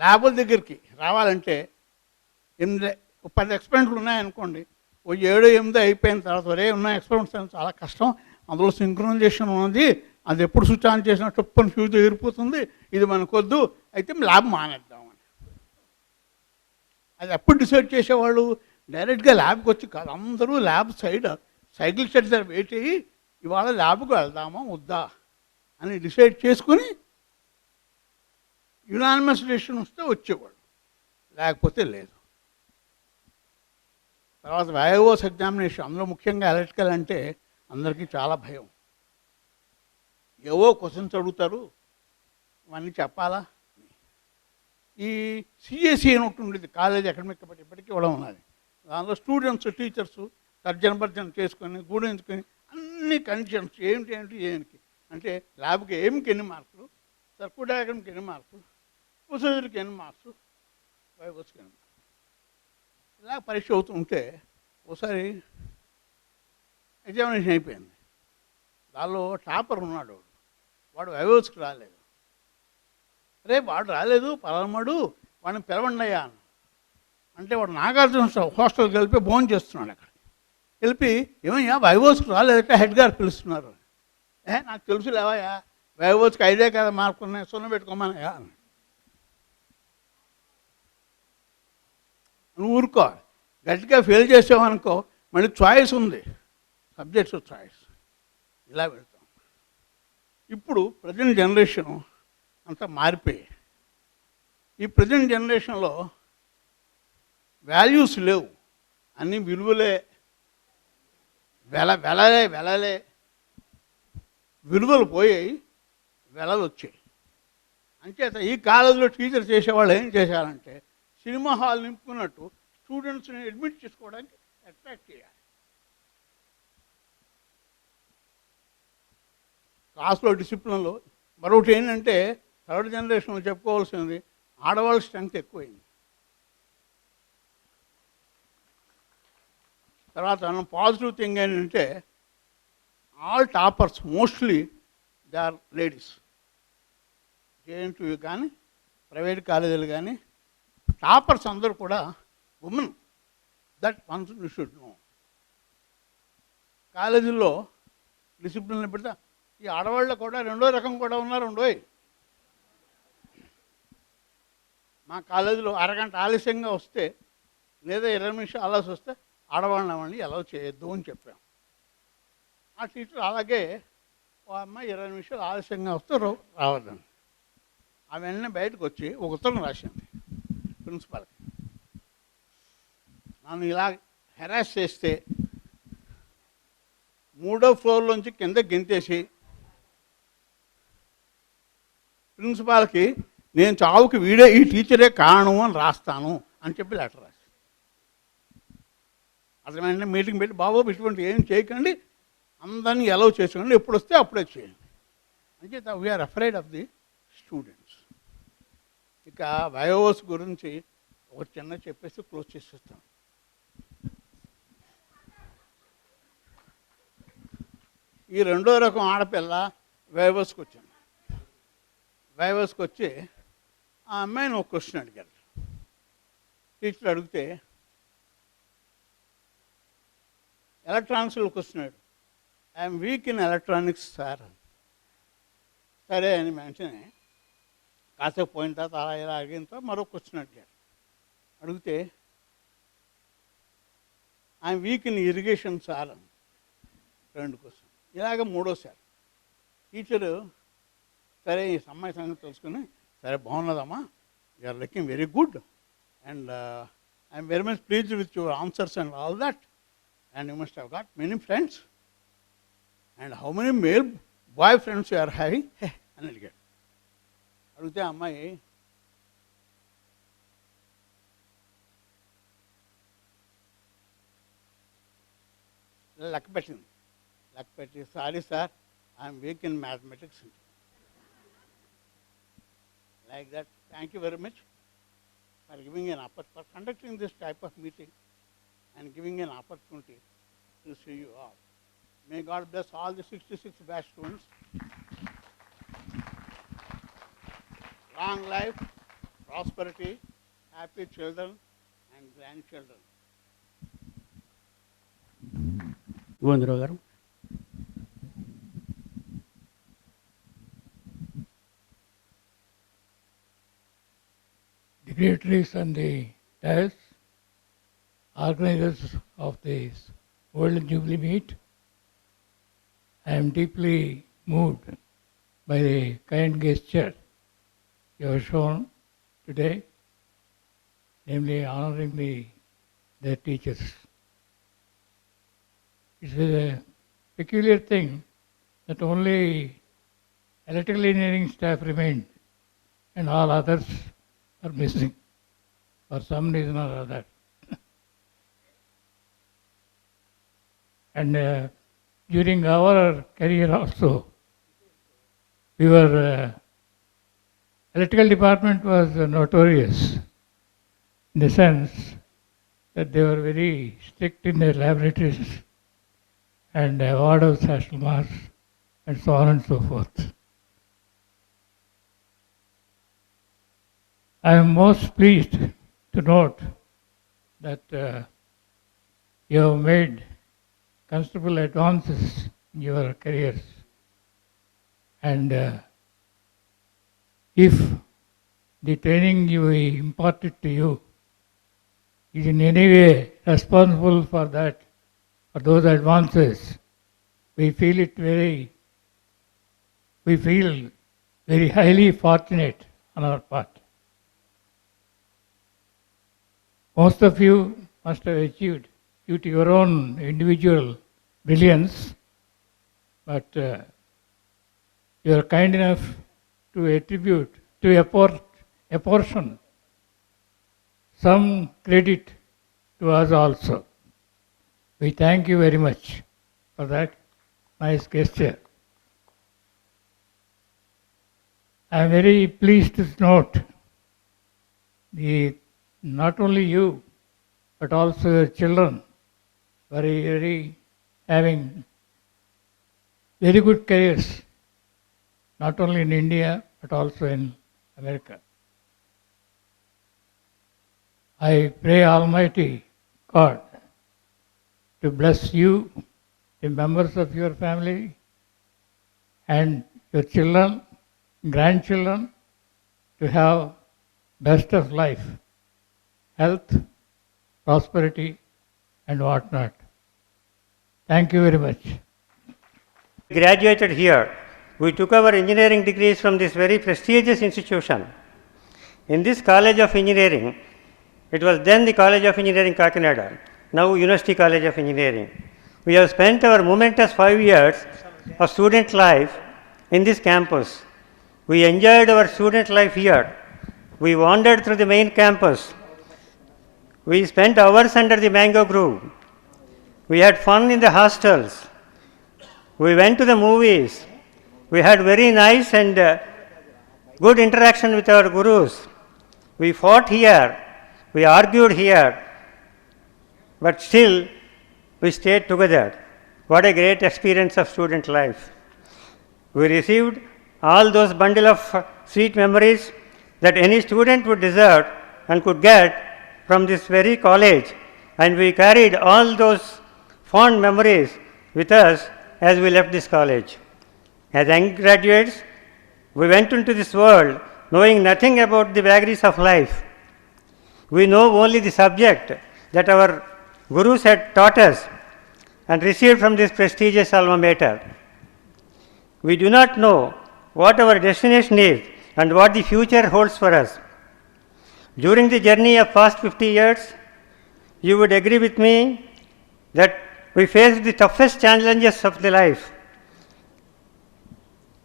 ల్యాబుల దగ్గరికి రావాలంటే 10 ఎక్స్పెరిమెంట్లు ఉన్నాయనుకోండి, 7-8 అయిపోయిన తర్వాత ఒరే ఉన్న ఎక్స్పెరిమెంట్స్ అని చాలా కష్టం, అందులో సింక్రనైజేషన్ ఉన్నది, అది ఎప్పుడు స్విచ్ ఆన్ చేసినా టొప్పని ఫ్యూజ్ ఎగిరిపోతుంది, ఇది మనకొద్దు, అయితే ల్యాబ్ మానేద్దామని. అది ఎప్పుడు డిసైడ్ చేసేవాళ్ళు? డైరెక్ట్గా ల్యాబ్కి వచ్చి కాదు, అందరూ ల్యాబ్ సైడ్ సైకిల్ షెడ్ దగ్గర వెయిట్ అయ్యి ఇవాళ ల్యాబ్కి వెళ్దామా వద్దా అని డిసైడ్ చేసుకుని యునానిమస్ డెసిషన్ వస్తే వచ్చేవాళ్ళు, లేకపోతే లేదు. తర్వాత వైఓఎస్ ఎగ్జామినేషన్, అందులో ముఖ్యంగా ఎలక్ట్రికల్ అంటే అందరికీ చాలా భయం. ఏవో క్వశ్చన్స్ అడుగుతారు, ఇవన్నీ చెప్పాలా. ఈ సిఎస్సి అని ఒకటి ఉండేది, కాలేజ్ అకాడమిక్ కమిటీ, ఇప్పటికీ కూడా ఉన్నది. దానిలో స్టూడెంట్స్ టీచర్స్ తర్జన చేసుకొని గూడించుకొని అన్ని కండిషన్స్ ఏమిటి ఏంటి అంటే ల్యాబ్కి ఏమికి ఎన్ని మార్కులు, సర్క్యూట్ డయాగ్రామ్కి ఎన్ని మార్కులు, ప్రొసీజర్కి ఎన్ని మార్క్స్, వైవోస్కి ఎన్ని మార్క్స్, ఇలా పరీక్ష అవుతుంటే ఒకసారి ఎగ్జామినేషన్ అయిపోయింది. దానిలో టాపర్ ఉన్నాడు, వాడు వైవోస్కి రాలేదు. అరే వాడు రాలేదు పలానాడు, వాడిని పిలవండి అయ్యా అంటే వాడు నాగార్జున హాస్టల్కి వెళ్ళి భోజనం చేస్తున్నాడు. అక్కడికి వెళ్ళి ఏమయ్యా వైవోస్కి రాలేదంటే హెడ్ గారు పిలుస్తున్నారు. నాకు తెలుసు లేవయ్యా, వైవోస్కి 5 కదా మార్కులు ఉన్నాయి, 0 పెట్టుకోమనయ్యా. నువ్వు ఊరుకో, గట్టిగా ఫెయిల్ చేసావనుకో మళ్ళీ చాయిస్ ఉంది, సబ్జెక్ట్స్ చాయిస్. ఇలా వెళ్తాం. ఇప్పుడు ప్రజెంట్ జనరేషన్ అంతా మారిపోయి, ఈ ప్రజెంట్ జనరేషన్లో వాల్యూస్ లేవు, అన్ని విలువలే, వెలలే విలువలు పోయాయి, వెలలు వచ్చాయి. అంచేత ఈ కాలేజీలో టీచర్ చేసేవాళ్ళు ఏం చేశారంటే సినిమా హాల్ నింపుకున్నట్టు స్టూడెంట్స్ని అడ్మిట్ చేసుకోవడానికి అట్రాక్ట్ చేయాలి. క్లాస్లో డిసిప్లిన్లో మరొకటి ఏంటంటే థర్డ్ జనరేషన్లో చెప్పుకోవాల్సింది ఆడవాళ్ళ స్ట్రెంగ్త్ ఎక్కువైంది. తర్వాత పాజిటివ్ థింగ్ ఏంటంటే all toppers mostly they are ladies. JNTU కానీ ప్రైవేట్ కాలేజీలు కానీ టాపర్స్ అందరూ కూడా women. That once you should know. కాలేజీల్లో డిసిప్లిన్ పెడితే ఈ ఆడవాళ్ళు కూడా రెండో రకం కూడా ఉన్నారు. మా కాలేజీలో అరగంట ఆలస్యంగా వస్తే లేదా 20 నిమిషాలు ఆలస్యం వస్తే ఆడవాళ్ళని అలౌ చేయొద్దు అని చెప్పాం. ఆ టీచర్ అలాగే ఓ అమ్మాయి 20 నిమిషాలు ఆలస్యంగా వస్తే రావద్దని ఆ వెంటనే బయటకు వచ్చి ఒక ఉత్తరం రాసింది ప్రిన్సిపాల్కి. నన్ను ఇలా హెరాస్ చేస్తే 3వ ఫ్లోర్లోంచి కింద గెంతేసి ప్రిన్సిపాల్కి నేను చావుకి ఈ టీచరే కారణం అని రాస్తాను అని చెప్పి లెటర్ రాసి అసలు వెంటనే మీటింగ్ పెట్టి బాబు ఇటువంటి ఏం చేయకండి, అందరినీ అలౌ చేసుకోండి, ఎప్పుడు వస్తే అప్పుడే చేయండి అంచేత we are afraid of the students. ఇక వైవోస్ గురించి ఒక చిన్న చెప్పేసి క్లోజ్ చేసేస్తాం. ఈ రెండో రకం ఆడపిల్ల వైవోస్కి వచ్చింది. వైవోస్కి వచ్చి ఆ అమ్మాయిని ఒక క్వశ్చన్ అడిగారు. టీచర్ అడిగితే ఎలక్ట్రానిక్స్లో క్వశ్చన్ అడిగాడు. I'm weak in electronics sir. సరే అని వెంటనే కాసేపు పోయిన తర్వాత అలా ఇలా అడిగిన తర్వాత మరో క్వశ్చన్ అడిగారు. అడిగితే I'm weak in irrigation sir అని 2 క్వశ్చన్. ఇలాగ 3వసారి టీచరు సరే ఈ అమ్మాయి సంగతి తెలుసుకుని సరే బాగున్నదమ్మా, you are looking very good and I'm very much pleased with your answers and all that and you must have got many friends and how many male boy friends you are having అని అడిగాడు. అడిగితే అమ్మాయి లెక్క పెట్టి sorry sir I'm weak in mathematics. Like that, thank you very much for giving for conducting this type of meeting and giving an opportunity to see you all. May God bless all the 66 batch students. Long life, prosperity, happy children and grandchildren. Govindarao గారు. Dignitaries and the dais, organizers of this World Jubilee Meet, I am deeply moved by the kind gesture you have shown today, namely honoring their teachers. It is a peculiar thing that only electrical engineering staff remained and all others are missing for some reason or other. And during our career also, we were, electrical department was notorious in the sense that they were very strict in their laboratories and award of social marks and so on and so forth. I am most pleased to note that you have made considerable advances in your careers. And if the training you imparted to you is in any way responsible for that, for those advances, we feel very highly fortunate on our part. Most of you must have achieved due to your own individual brilliance, but you are kind enough to attribute, to apportion some credit to us also. We thank you very much for that nice gesture. I am very pleased to note not only you, but also your children having very good careers, not only in India, but also in America. I pray Almighty God to bless you, the members of your family, and your children, grandchildren, to have best of life, health, prosperity, and whatnot. Thank you very much. Graduated here. We took our engineering degrees from this very prestigious institution. In this College of Engineering, it was then the College of Engineering Kakinada, now University College of Engineering. We have spent our momentous 5 years of student life in this campus. We enjoyed our student life here. We wandered through the main campus. We spent hours under the mango grove. We had fun in the hostels. We went to the movies. We had very nice and good interaction with our gurus. We fought here. We argued here. But still, we stayed together. What a great experience of student life. We received all those bundle of sweet memories that any student would deserve and could get from this very college, and we carried all those fond memories with us as we left this college. As young graduates, we went into this world knowing nothing about the vagaries of life. We know only the subject that our gurus had taught us and received from this prestigious alma mater. We do not know what our destination is and what the future holds for us. During the journey of past 50 years, you would agree with me that we faced the toughest challenges of the life.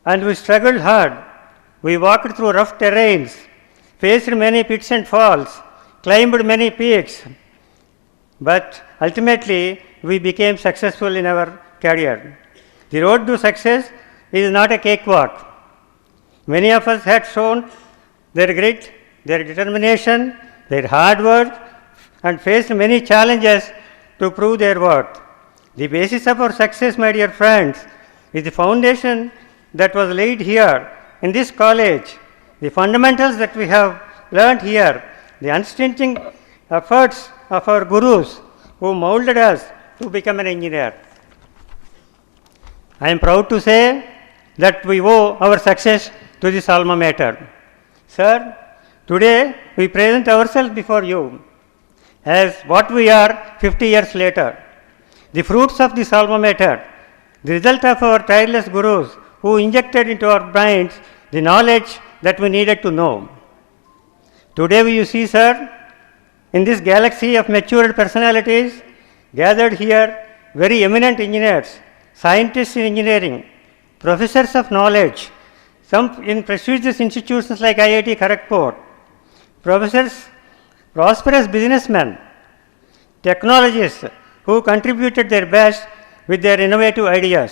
And we struggled hard. We walked through rough terrains, faced many pits and falls, climbed many peaks. But ultimately, we became successful in our career. The road to success is not a cakewalk. Many of us had shown their grit, their determination, their hard work, and faced many challenges to prove their worth. The basis of our success, my dear friends, is the foundation that was laid here in this college, the fundamentals that we have learned here, the unstinting efforts of our gurus who molded us to become an engineer. I am proud to say that we owe our success to this alma mater. Sir, today we present ourselves before you as what we are 50 years later. The fruits of this alma mater, the result of our tireless gurus who injected into our minds the knowledge that we needed to know. Today you see, sir, in this galaxy of matured personalities gathered here, very eminent engineers, scientists in engineering, professors of knowledge, some in prestigious institutions like IIT Kharagpur, professors, prosperous businessmen, technologists who contributed their best with their innovative ideas.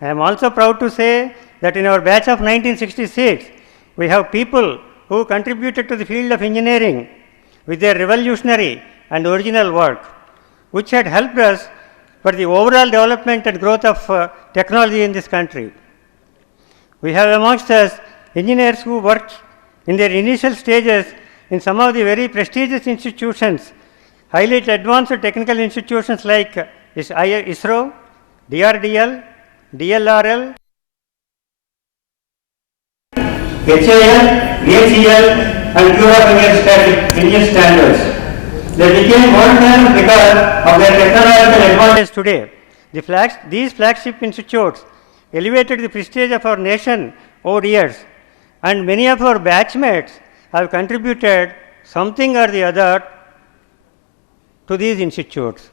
I am also proud to say that in our batch of 1966, we have people who contributed to the field of engineering with their revolutionary and original work, which had helped us for the overall development and growth of technology in this country. We have amongst us engineers who worked in their initial stages in some of the very prestigious institutions, highly advanced technical institutions like ISRO, DRDL, DLRL, HAL, VHEL, and Bureau of Indian Standards. They became world famous because of their technological advantage today. These flagship institutes elevated the prestige of our nation over the years, and many of our batchmates have contributed something or the other to these institutes.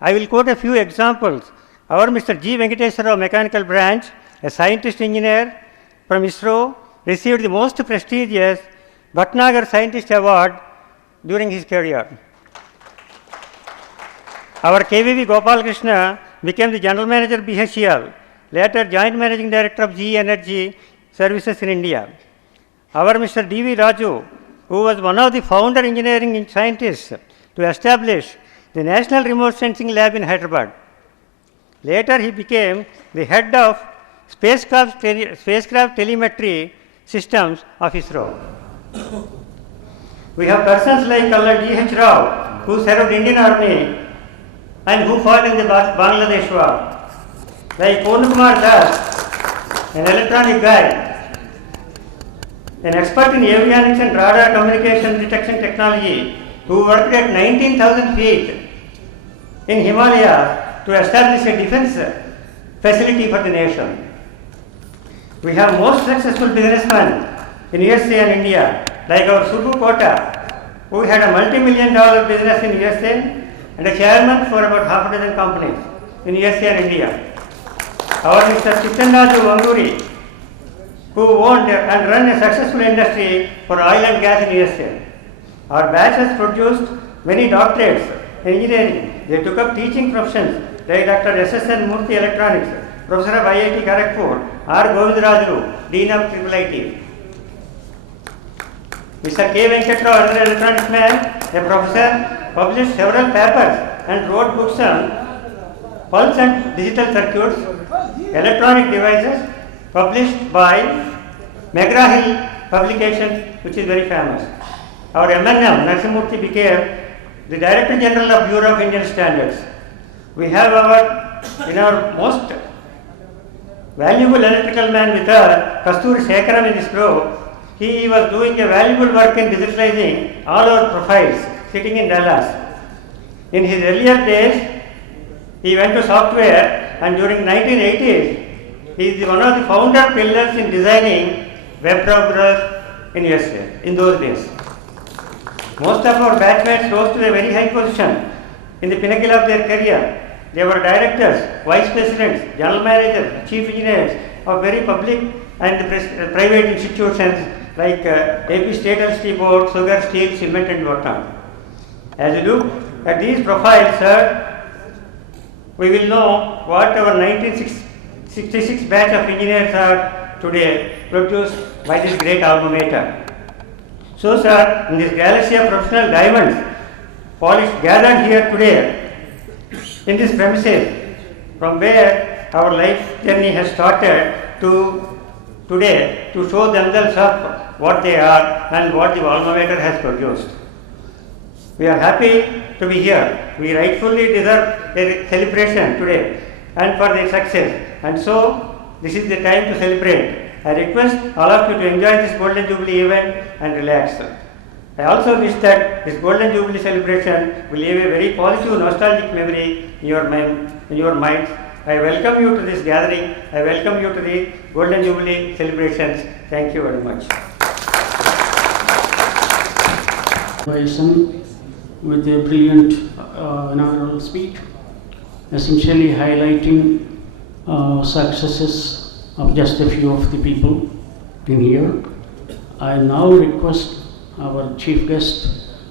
I will quote a few examples. Our Mr. G. Venkateswara Rao Mechanical Branch, a scientist engineer from ISRO, received the most prestigious Bhatnagar Scientist Award during his career. Our KVV Gopal Krishna became the General Manager BHEL, later Joint Managing Director of GE Energy Services in India. Our Mr. D.V. Raju, who was one of the founder engineering scientists to establish the National Remote Sensing Lab in Hyderabad. Later he became the head of spacecraft telemetry systems of ISRO. We have persons like Colonel D.H. Rao, who served Indian Army and who fought in the Bangladesh war. Like Purnakumar Das, an electronic guy, an expert in avionics and radar communication detection technology, who worked at 19,000 feet in Himalaya to establish a defense facility for the nation. We have most successful businessmen in USA and India, like our Subbu Kota, who had a multi-million-dollar business in USA and a chairman for about half a dozen companies in USA and India. Our Mr. Chittanraju Vanguri, who owned and run a successful industry for oil and gas in USA. Our batch has produced many doctorates in engineering. They took up teaching professions like Dr. S.S.N. Murthy Electronics, Professor of IIT Kharagpur, R. Govindaraju, Dean of IIIT. Mr. K. Venkatrao, another electronics man, a professor, published several papers and wrote books on pulse and digital circuits, electronic devices, published by McGraw-Hill Publications, which is very famous. Our MNM, Narsimurthy, became the Director General of Bureau of Indian Standards. We have in our most valuable electrical man with us, Kasturi Shekaram in this group. He was doing a valuable work in digitalizing all our profiles, sitting in Dallas. In his earlier days, he went to software, and during 1980s, he is one of the founder pillars in designing web browsers in USA in those days. Most of our batchmates rose to a very high position in the pinnacle of their career. They were directors, vice presidents, general managers, chief engineers of very public and private institutions like AP State Electricity Board, Sugar, Steel, Cement and whatnot. As you look at these profiles, sir, we will know what our 1966 batch of engineers are today, produced by this great alma mater. So, sir, in this galaxy of professional diamonds, polished, gathered here today, in this premises, from where our life journey has started to today, to show themselves up what they are and what the alma mater has produced. We are happy to be here. We rightfully deserve a celebration today and for their success. And so, this is the time to celebrate. I request all of you to enjoy this Golden Jubilee event and relax. I also wish that this Golden Jubilee celebration will leave a very positive, nostalgic memory in your minds. I welcome you to this gathering. I welcome you to the Golden Jubilee celebrations. Thank you very much. With a brilliant inaugural speech, essentially highlighting successes of just a few of the people in here. I now request our chief guest,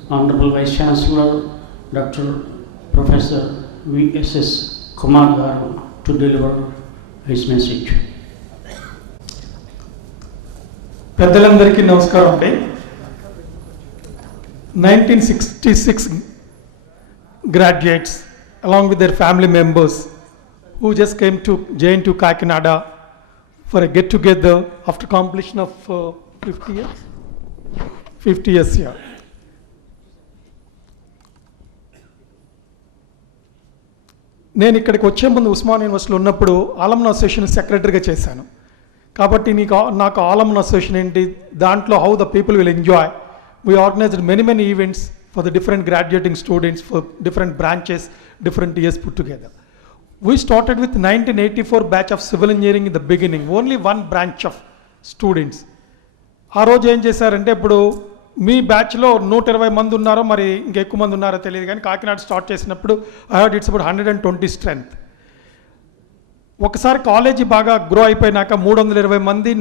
Honorable Vice Chancellor, Dr. Professor V.S.S. Kumar Garu, to deliver his message. పెద్దలందరికీ నమస్కారం అండి. 1966 graduates along with their family members who just came to JNTU Kakinada for a get together after completion of 50 years here. నేను ఇక్కడికి వచ్చే ముందు ఉస్మాన్ యూనివర్సిటీలో ఉన్నప్పుడు ఆలమ్నా association సెక్రటరీగా చేశాను. కాబట్టి నాకు ఆలమ్నా అసోసియేషన్ ఏంటి, దాంట్లో how the people will enjoy. We organised many events for the different graduating students for different branches, different years put together. We started with 1984 batch of civil engineering in the beginning, only one branch of students. ఆ రోజు ఏం చేశారంటే, ఇప్పుడు మీ బ్యాచ్లో 120 మంది ఉన్నారో మరి ఇంకెక్కువ మంది ఉన్నారో తెలియదు, కానీ కాకినాడ స్టార్ట్ చేసినప్పుడు I heard it's about 120 strength. ఒకసారి కాలేజీ బాగా గ్రో అయిపోయినాక 320 మంది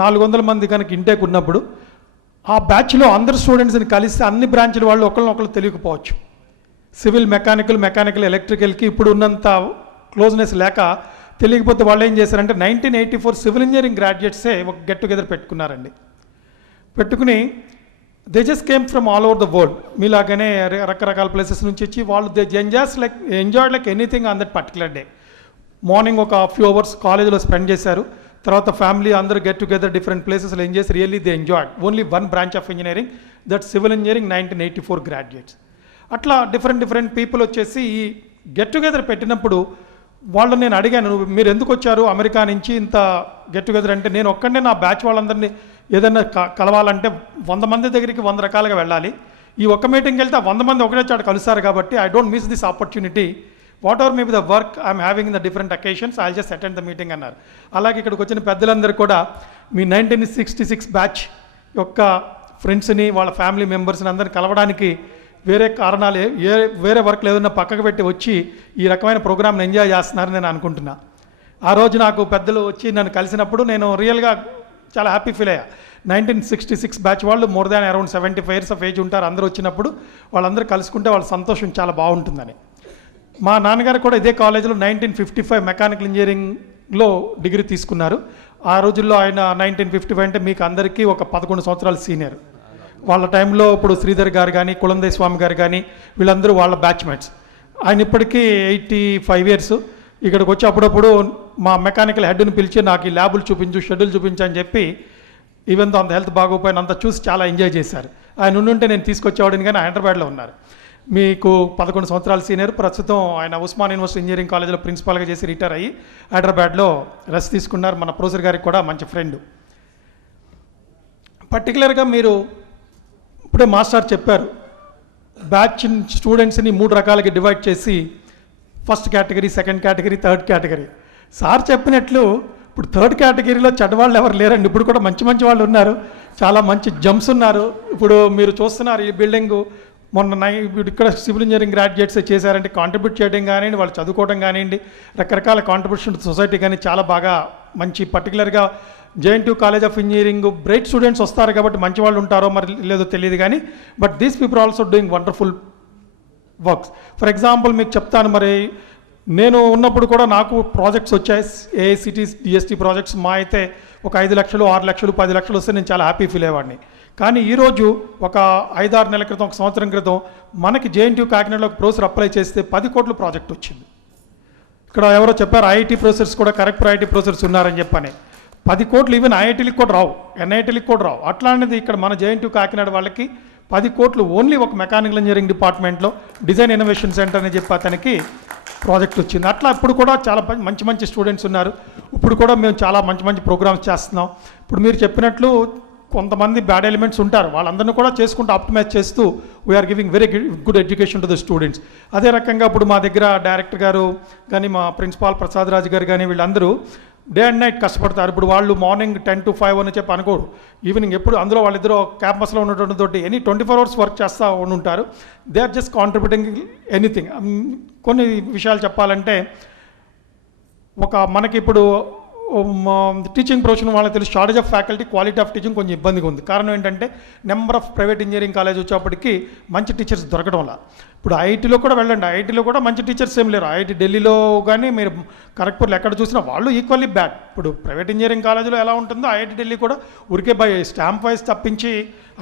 400 మంది కనుక ఇంటేక్ ఉన్నప్పుడు ఆ బ్యాచ్లో అందరు స్టూడెంట్స్ని కలిస్తే అన్ని బ్రాంచ్ల వాళ్ళు ఒకరినొకరు తెలియకపోవచ్చు. సివిల్, మెకానికల్, ఎలక్ట్రికల్కి ఇప్పుడు ఉన్నంత క్లోజ్నెస్ లేక తెలియకపోతే వాళ్ళు ఏం చేశారంటే 1984 సివిల్ ఇంజనీరింగ్ గ్రాడ్యుయేట్సే ఒక గెట్ టుగెదర్ పెట్టుకున్నారండి. పెట్టుకుని they just came from all over the world. మీలాగానే రకరకాల ప్లేసెస్ నుంచి వచ్చి వాళ్ళు they enjoyed like anything on that particular day. Morning ఒక ఫ్యూ అవర్స్ కాలేజీలో స్పెండ్ చేశారు, తర్వాత ఫ్యామిలీ అందరూ గెట్ టుగెదర్ డిఫరెంట్ ప్లేసెస్లో ఏం చేసి really they enjoyed only one branch of engineering, that civil engineering 1984 graduates. అట్లా డిఫరెంట్ పీపుల్ వచ్చేసి ఈ గెట్ టుగెదర్ పెట్టినప్పుడు వాళ్ళు నేను అడిగాను, మీరు ఎందుకు వచ్చారు అమెరికా నుంచి ఇంత గెట్ టుగెదర్ అంటే, నేను ఒక్కడే నా బ్యాచ్ వాళ్ళందరినీ ఏదైనా కలవాలంటే 100 మంది దగ్గరికి 100 రకాలుగా వెళ్ళాలి. ఈ ఒక్క మీటింగ్కి వెళ్తే 100 మంది ఒకటే చాటు కలుస్తారు కాబట్టి I don't miss this opportunity. What ever maybe the work I'm having in the different occasions I just attend the meeting అన్నారు. అలాగే ఇక్కడికి వచ్చిన పెద్దలందరూ కూడా మీ 1966 బ్యాచ్ యొక్క ఫ్రెండ్స్ని, వాళ్ళ ఫ్యామిలీ మెంబర్స్ని అందరిని కలవడానికి వేరే కారణాలు వేరే వర్క్లు ఏదైనా పక్కకు పెట్టి వచ్చి ఈ రకమైన ప్రోగ్రామ్ని ఎంజాయ్ చేస్తున్నారని నేను అనుకుంటున్నా. ఆ రోజు నాకు పెద్దలు వచ్చి నన్ను కలిసినప్పుడు నేను రియల్గా చాలా హ్యాపీ ఫీల్ అయ్యా. 1966 బ్యాచ్ వాళ్ళు more than around 75 years of age ఉంటారు. అందరూ వచ్చినప్పుడు వాళ్ళందరూ కలుసుకుంటే వాళ్ళ సంతోషం చాలా బాగుంటుందని. మా నాన్నగారు కూడా ఇదే కాలేజీలో 1955 మెకానికల్ ఇంజనీరింగ్లో డిగ్రీ తీసుకున్నారు. ఆ రోజుల్లో ఆయన 1955 అంటే మీకు అందరికీ ఒక 11 సంవత్సరాలు సీనియర్. వాళ్ళ టైంలో ఇప్పుడు శ్రీధర్ గారు కానీ, కులందయ్య స్వామి గారు కానీ వీళ్ళందరూ వాళ్ళ బ్యాచ్మేట్స్. ఆయన ఇప్పటికీ 85 years. ఇక్కడికి వచ్చి అప్పుడప్పుడు మా మెకానికల్ హెడ్ని పిలిచి నాకు ఈ ల్యాబులు చూపించు, షెడ్యూల్ చూపించు అని చెప్పి, ఈవెన్ తో అంత హెల్త్ బాగోపోయిన అంత చూసి చాలా ఎంజాయ్ చేశారు. ఆయన ఉండుంటే నేను తీసుకొచ్చేవాడిని, కానీ హైదరాబాద్లో ఉన్నారు. మీకు 11 సంవత్సరాల సీనియర్. ప్రస్తుతం ఆయన ఉస్మాన్ యూనివర్సిటీ ఇంజనీరింగ్ కాలేజ్లో ప్రిన్సిపాల్గా చేసి రిటైర్ అయ్యి హైదరాబాద్లో రెస్ట్ తీసుకున్నారు. మన ప్రొఫెసర్ గారికి కూడా మంచి ఫ్రెండ్. పర్టికులర్గా మీరు ఇప్పుడే మాస్టర్ చెప్పారు, బ్యాచ్ స్టూడెంట్స్ని 3 రకాలకి డివైడ్ చేసి first category, second category, third category. Sir చెప్పినట్లు ఇప్పుడు థర్డ్ కేటగిరీలో చెడ్డవాళ్ళు ఎవరు లేరండి. ఇప్పుడు కూడా మంచి వాళ్ళు ఉన్నారు, చాలా మంచి జంప్స్ ఉన్నారు. ఇప్పుడు మీరు చూస్తున్నారు ఈ బిల్డింగ్ మొన్న ఇక్కడ సివిల్ ఇంజనీరింగ్ గ్రాడ్యుయేట్స్ చేశారంటే కాంట్రిబ్యూట్ చేయడం కానివ్వండి, వాళ్ళు చదువుకోవడం కానివ్వండి, రకరకాల కాంట్రిబ్యూషన్ సొసైటీ కానీ చాలా బాగా మంచి. పర్టికులర్గా JNTU college of engineering bright students వస్తారు కాబట్టి మంచి వాళ్ళు ఉంటారో మరి లేదో తెలియదు కానీ, but these people also doing wonderful works. For example మీకు చెప్తాను, మరి నేను ఉన్నప్పుడు కూడా నాకు ప్రాజెక్ట్స్ వచ్చాయి, AICT DST ప్రాజెక్ట్స్. మా అయితే ఒక 5 లక్షలు, 6 లక్షలు, 10 లక్షలు వస్తే నేను చాలా హ్యాపీ ఫీల్ అయ్యేవాడిని. కానీ ఈరోజు ఒక 5-6 నెలల క్రితం, ఒక సంవత్సరం క్రితం మనకి JNTU కాకినాడలో ఒక ప్రొఫెసర్ అప్లై చేస్తే 10 కోట్ల ప్రాజెక్ట్ వచ్చింది. ఇక్కడ ఎవరో చెప్పారు IIT ప్రొఫెసర్స్ కూడా, కరెక్ట్ IIT ప్రొఫెసర్స్ ఉన్నారని చెప్పని. 10 కోట్లు ఈవెన్ IITలకు కూడా రావు, NITలకు కూడా రావు. అట్లాంటిది ఇక్కడ మన JNTU కాకినాడ వాళ్ళకి 10 కోట్లు ఓన్లీ ఒక మెకానికల్ ఇంజనీరింగ్ డిపార్ట్మెంట్లో డిజైన్ ఇన్నోవేషన్ సెంటర్ అని చెప్పి అతనికి ప్రాజెక్ట్ వచ్చింది. అట్లా ఇప్పుడు కూడా చాలా మంచి స్టూడెంట్స్ ఉన్నారు. ఇప్పుడు కూడా మేము చాలా మంచి ప్రోగ్రామ్స్ చేస్తున్నాం. ఇప్పుడు మీరు చెప్పినట్లు కొంతమంది బ్యాడ్ ఎలిమెంట్స్ ఉంటారు, వాళ్ళందరినీ కూడా చేసుకుంటూ ఆప్టిమైజ్ చేస్తూ we are giving very good education to the students. అదే రకంగా ఇప్పుడు మా దగ్గర డైరెక్టర్ గారు కానీ, మా ప్రిన్సిపాల్ ప్రసాద్ రాజు గారు కానీ, వీళ్ళందరూ డే అండ్ నైట్ కష్టపడతారు. ఇప్పుడు వాళ్ళు మార్నింగ్ 10 to 5 అని చెప్పి అనుకోరు, ఈవినింగ్ ఎప్పుడు అందులో వాళ్ళిద్దరూ క్యాంపస్లో ఉన్నటువంటి తోటి 24 hours వర్క్ చేస్తూ ఉంటారు. They are just contributing anything. కొన్ని విషయాలు చెప్పాలంటే, మనకి ఇప్పుడు టీచింగ్ ప్రొఫెషన్ వాళ్ళకి తెలుసు, shortage of faculty, quality of teaching కొంచెం ఇబ్బందిగా ఉంది. కారణం ఏంటంటే number of private engineering college వచ్చేప్పటికి మంచి టీచర్స్ దొరకడం వల్ల. ఇప్పుడు ఐఐటీలో కూడా వెళ్ళండి, ఐఐటీలో కూడా మంచి టీచర్స్ ఏం లేరు. ఐఐటీ ఢిల్లీలో కానీ మీరు ఖరగ్పూర్లో ఎక్కడ చూసినా వాళ్ళు ఈక్వల్లీ బ్యాడ్. ఇప్పుడు ప్రైవేట్ ఇంజనీరింగ్ కాలేజీలో ఎలా ఉంటుందో ఐఐటీ ఢిల్లీ కూడా ఊరికే బై స్టాంప్ వైజ్ తప్పించి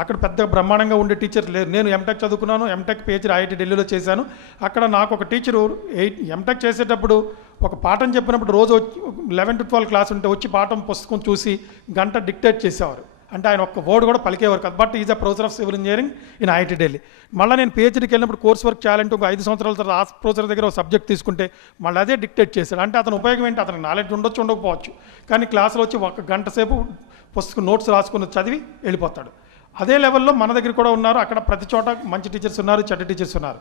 అక్కడ పెద్ద బ్రహ్మాండంగా ఉండే టీచర్ లేరు. నేను ఎంటెక్ చదువుకున్నాను, ఎంటెక్ పిహెచ్డీ ఐఐటీ ఢిల్లీలో చేశాను. అక్కడ నాకు ఒక టీచరు ఎంటెక్ చేసేటప్పుడు ఒక పాఠం చెప్పినప్పుడు రోజు 11 to 12 క్లాస్ ఉంటే వచ్చి పాఠం పుస్తకం చూసి గంట డిక్టేట్ చేసేవారు. అంటే ఆయన ఒక్క వర్డ్ కూడా పలికేవారు కాదు. But is a professor of civil engineering in IIT Delhi. మళ్ళీ నేను పిహెచ్డీకి వెళ్ళినప్పుడు కోర్స్ వర్క్ చేయాలంటే ఒక 5 సంవత్సరాల తర్వాత ఆ ప్రొఫెసర్ దగ్గర ఒక సబ్జెక్ట్ తీసుకుంటే మళ్ళీ అదే డిక్టేట్ చేశాడు. అంటే అతను ఉపయోగం ఏంటి? అతనికి నాలెడ్జ్ ఉండొచ్చు, ఉండకపోవచ్చు, కానీ క్లాసులో వచ్చి 1 గంట సేపు పుస్తకం నోట్స్ రాసుకుని చదివి వెళ్ళిపోతాడు. అదే లెవెల్లో మన దగ్గర కూడా ఉన్నారు. అక్కడ ప్రతి చోట మంచి టీచర్స్ ఉన్నారు, చెడ్డ టీచర్స్ ఉన్నారు.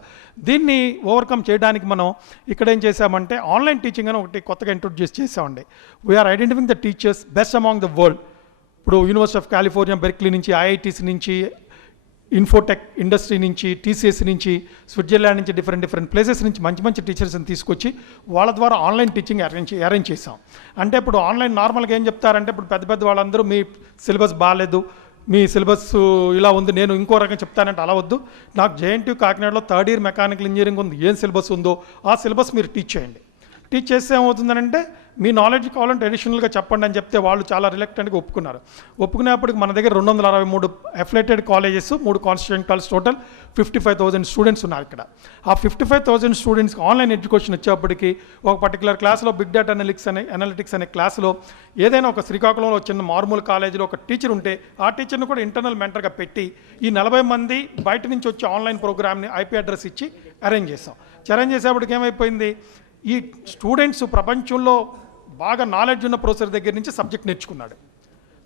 దీన్ని ఓవర్కమ్ చేయడానికి మనం ఇక్కడ ఏం చేసామంటే ఆన్లైన్ టీచింగ్ అని ఒకటి కొత్తగా ఇంట్రొడ్యూస్ చేసామండి. We are identifying the teachers best among the world. ఇప్పుడు యూనివర్సిటీ ఆఫ్ కాలిఫోర్నియా బెర్క్లీ నుంచి, ఐఐటీస్ నుంచి, ఇన్ఫోటెక్ ఇండస్ట్రీ నుంచి, టీసీఎస్ నుంచి, స్విట్జర్లాండ్ నుంచి, డిఫరెంట్ ప్లేసెస్ నుంచి మంచి టీచర్స్ని తీసుకొచ్చి వాళ్ళ ద్వారా ఆన్లైన్ టీచింగ్ అరేంజ్ చేసాం. అంటే ఇప్పుడు ఆన్లైన్ నార్మల్గా ఏం చెప్తారంటే ఇప్పుడు పెద్ద వాళ్ళందరూ మీ సిలబస్ బాగాలేదు, మీ సిలబస్ ఇలా ఉంది, నేను ఇంకో రకంగా చెప్తానంటే అలా వద్దు. నాకు జేఎన్టీయూ కాకినాడలో 3rd year మెకానికల్ ఇంజనీరింగ్ ఉంది, ఏం సిలబస్ ఉందో ఆ సిలబస్ మీరు టీచ్ చేయండి. టీచ్ చేస్తే ఏమవుతుందంటే మీ నాలెడ్జ్ కావాలంటే అడిషనల్గా చెప్పండి అని చెప్తే వాళ్ళు చాలా రిలక్టెంట్గా ఒప్పుకున్నారు. ఒప్పుకునేప్పటికి మన దగ్గర 263 affiliated colleges, 3 constituent college, total 55,000 students ఉన్నారు ఇక్కడ. ఆ 55,000 స్టూడెంట్స్కి ఆన్లైన్ ఎడ్యుకేషన్ వచ్చేప్పటికి ఒక పర్టికులర్ క్లాస్లో బిగ్ డేటా అనలిటిక్స్ అనే క్లాస్లో ఏదైనా ఒక శ్రీకాకుళంలో చిన్న మారుమూల కాలేజీలో ఒక టీచర్ ఉంటే ఆ టీచర్ని కూడా ఇంటర్నల్ మెంటర్గా పెట్టి ఈ 40 మంది బయట నుంచి వచ్చి ఆన్లైన్ ప్రోగ్రామ్ని ఐపీ అడ్రస్ ఇచ్చి అరేంజ్ చేసాం. అరేంజ్ చేసేప్పటికి ఏమైపోయింది, ఈ స్టూడెంట్స్ ప్రపంచంలో బాగా నాలెడ్జ్ ఉన్న ప్రొఫెసర్ దగ్గర నుంచి సబ్జెక్ట్ నేర్చుకున్నాడు.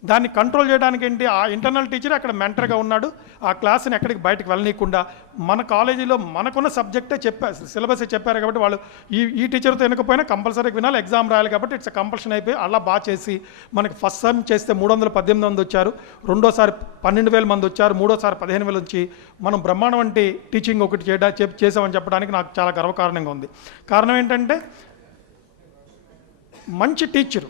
దాన్ని కంట్రోల్ చేయడానికి ఏంటి, ఆ ఇంటర్నల్ టీచర్ అక్కడ మెంటర్గా ఉన్నాడు. ఆ క్లాస్ని ఎక్కడికి బయటకు వెళ్ళనీయకుండా మన కాలేజీలో మనకున్న సబ్జెక్టే సిలబస్ చెప్పారు కాబట్టి వాళ్ళు ఈ టీచర్తో వెనకపోయినా కంపల్సరీగా వినాలి, ఎగ్జామ్ రాయాలి కాబట్టి ఇట్స్ కంపల్షన్ అయిపోయి అలా బాగా చేసి మనకి ఫస్ట్ సెమ్ చేస్తే 318 మంది వచ్చారు, రెండోసారి 12,000 మంది వచ్చారు, మూడోసారి 15,000 వచ్చి మనం బ్రహ్మాండం వంటి టీచింగ్ ఒకటి చేసామని చెప్పడానికి నాకు చాలా గర్వకారణంగా ఉంది. కారణం ఏంటంటే మంచి టీచరు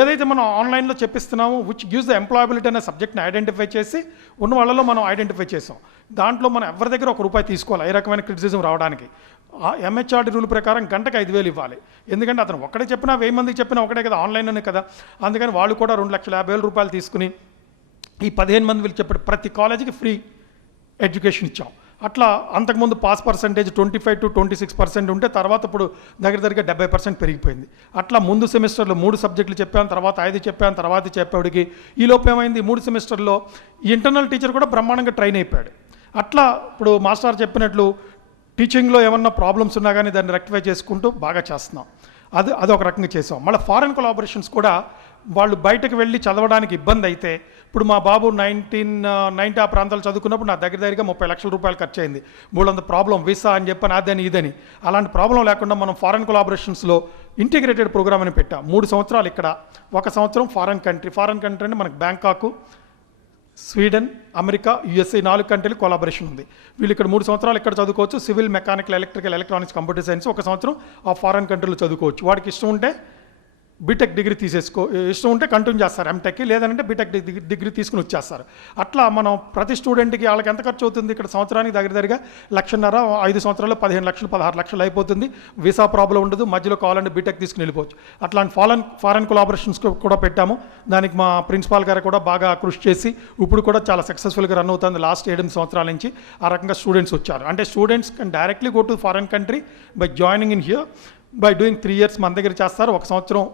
ఏదైతే మనం ఆన్లైన్లో చెప్పిస్తున్నామో విచ్ గివ్స్ ద ఎంప్లాయబిలిటీ అనే సబ్జెక్ట్ని ఐడెంటిఫై చేసి ఉన్న వాళ్ళలో మనం ఐడెంటిఫై చేసాం. దాంట్లో మనం ఎవరి దగ్గర ₹1 తీసుకోవాలి ఏ రకమైన క్రిటిసిజం రావడానికి. ఎంహెచ్ఆర్డీ రూల్ ప్రకారం గంటకు 5,000 ఇవ్వాలి. ఎందుకంటే అతను ఒక్కడే చెప్పినా 1000 మందికి చెప్పినా ఒకటే కదా, ఆన్లైన్లోనే కదా. అందుకని వాళ్ళు కూడా ₹2,50,000 తీసుకుని ఈ 15 మంది వీళ్ళు చెప్పాడు ప్రతి కాలేజీకి ఫ్రీ ఎడ్యుకేషన్ ఇచ్చాం. అట్లా అంతకుముందు పాస్ పర్సంటేజ్ 25 to 26% ఉంటే తర్వాత ఇప్పుడు దగ్గరగా 70% పెరిగిపోయింది. అట్లా ముందు సెమిస్టర్లో 3 సబ్జెక్టులు చెప్పాను, తర్వాత 5 చెప్పాను, తర్వాత చెప్పేవాడికి ఈలోపు ఏమైంది 3 సెమిస్టర్లో ఈ ఇంటర్నల్ టీచర్ కూడా బ్రహ్మాండంగా ట్రైన్ అయిపోయాడు. అట్లా ఇప్పుడు మాస్టర్ చెప్పినట్లు టీచింగ్లో ఏమన్నా ప్రాబ్లమ్స్ ఉన్నా కానీ దాన్ని రెక్టిఫై చేసుకుంటూ బాగా చేస్తున్నాం. అది ఒక రకంగా చేసాం. మళ్ళీ ఫారెన్ కొలాబరేషన్స్ కూడా వాళ్ళు బయటకు వెళ్ళి చదవడానికి ఇబ్బంది అయితే ఇప్పుడు మా బాబు 1990 ఆ ప్రాంతాలు చదువుకున్నప్పుడు నా దగ్గరగా ₹30 లక్షలు ఖర్చు అయింది. మూడంత ప్రాబ్లం వీసా అని చెప్పని అదని ఇదని. అలాంటి ప్రాబ్లం లేకుండా మనం ఫారెన్ కొలాబరేషన్స్లో ఇంటిగ్రేటెడ్ ప్రోగ్రామ్ అని పెట్టాం. 3 సంవత్సరాలు ఇక్కడ, 1 సంవత్సరం ఫారెన్ కంట్రీ అంటే మనకు బ్యాంకాక్, స్వీడన్, అమెరికా, యుఎస్ఏ 4 కంట్రీలు కొలాబరేషన్ ఉంది. వీళ్ళు ఇక్కడ 3 సంవత్సరాలు ఇక్కడ చదువుకోవచ్చు, civil, mechanical, electrical, electronics, computer science 1 సంవత్సరం ఆ ఫారెన్ కంట్రీలో చదువుకోవచ్చు. వాడికి ఇష్టం ఉంటే బీటెక్ డిగ్రీ ఇష్టం ఉంటే కంటిన్యూ చేస్తారు ఎంటెక్కి, లేదంటే బీటెక్ డిగ్రీ తీసుకుని వచ్చేస్తారు. అట్లా మనం ప్రతి స్టూడెంట్కి వాళ్ళకి ఎంత ఖర్చు అవుతుంది ఇక్కడ సంవత్సరానికి దగ్గరగా 1,50,000, 5 సంవత్సరాల్లో 15 లక్షలు 16 లక్షలు అయిపోతుంది. వీసా ప్రాబ్లం ఉండదు, మధ్యలో కావాలంటే బీటెక్ తీసుకుని వెళ్ళిపోవచ్చు. అట్లాంటి ఫారెన్ కొలాబరేషన్స్ కూడా పెట్టాము. దానికి మా ప్రిన్సిపాల్ గారు కూడా బాగా కృషి చేసి ఇప్పుడు కూడా చాలా సక్సెస్ఫుల్గా రన్ అవుతుంది. లాస్ట్ 7 సంవత్సరాల నుంచి ఆ రకంగా స్టూడెంట్స్ వచ్చారు. అంటే students can directly go to foreign country by joining in here, by doing 3 years మన దగ్గర చేస్తారు, 1 సంవత్సరం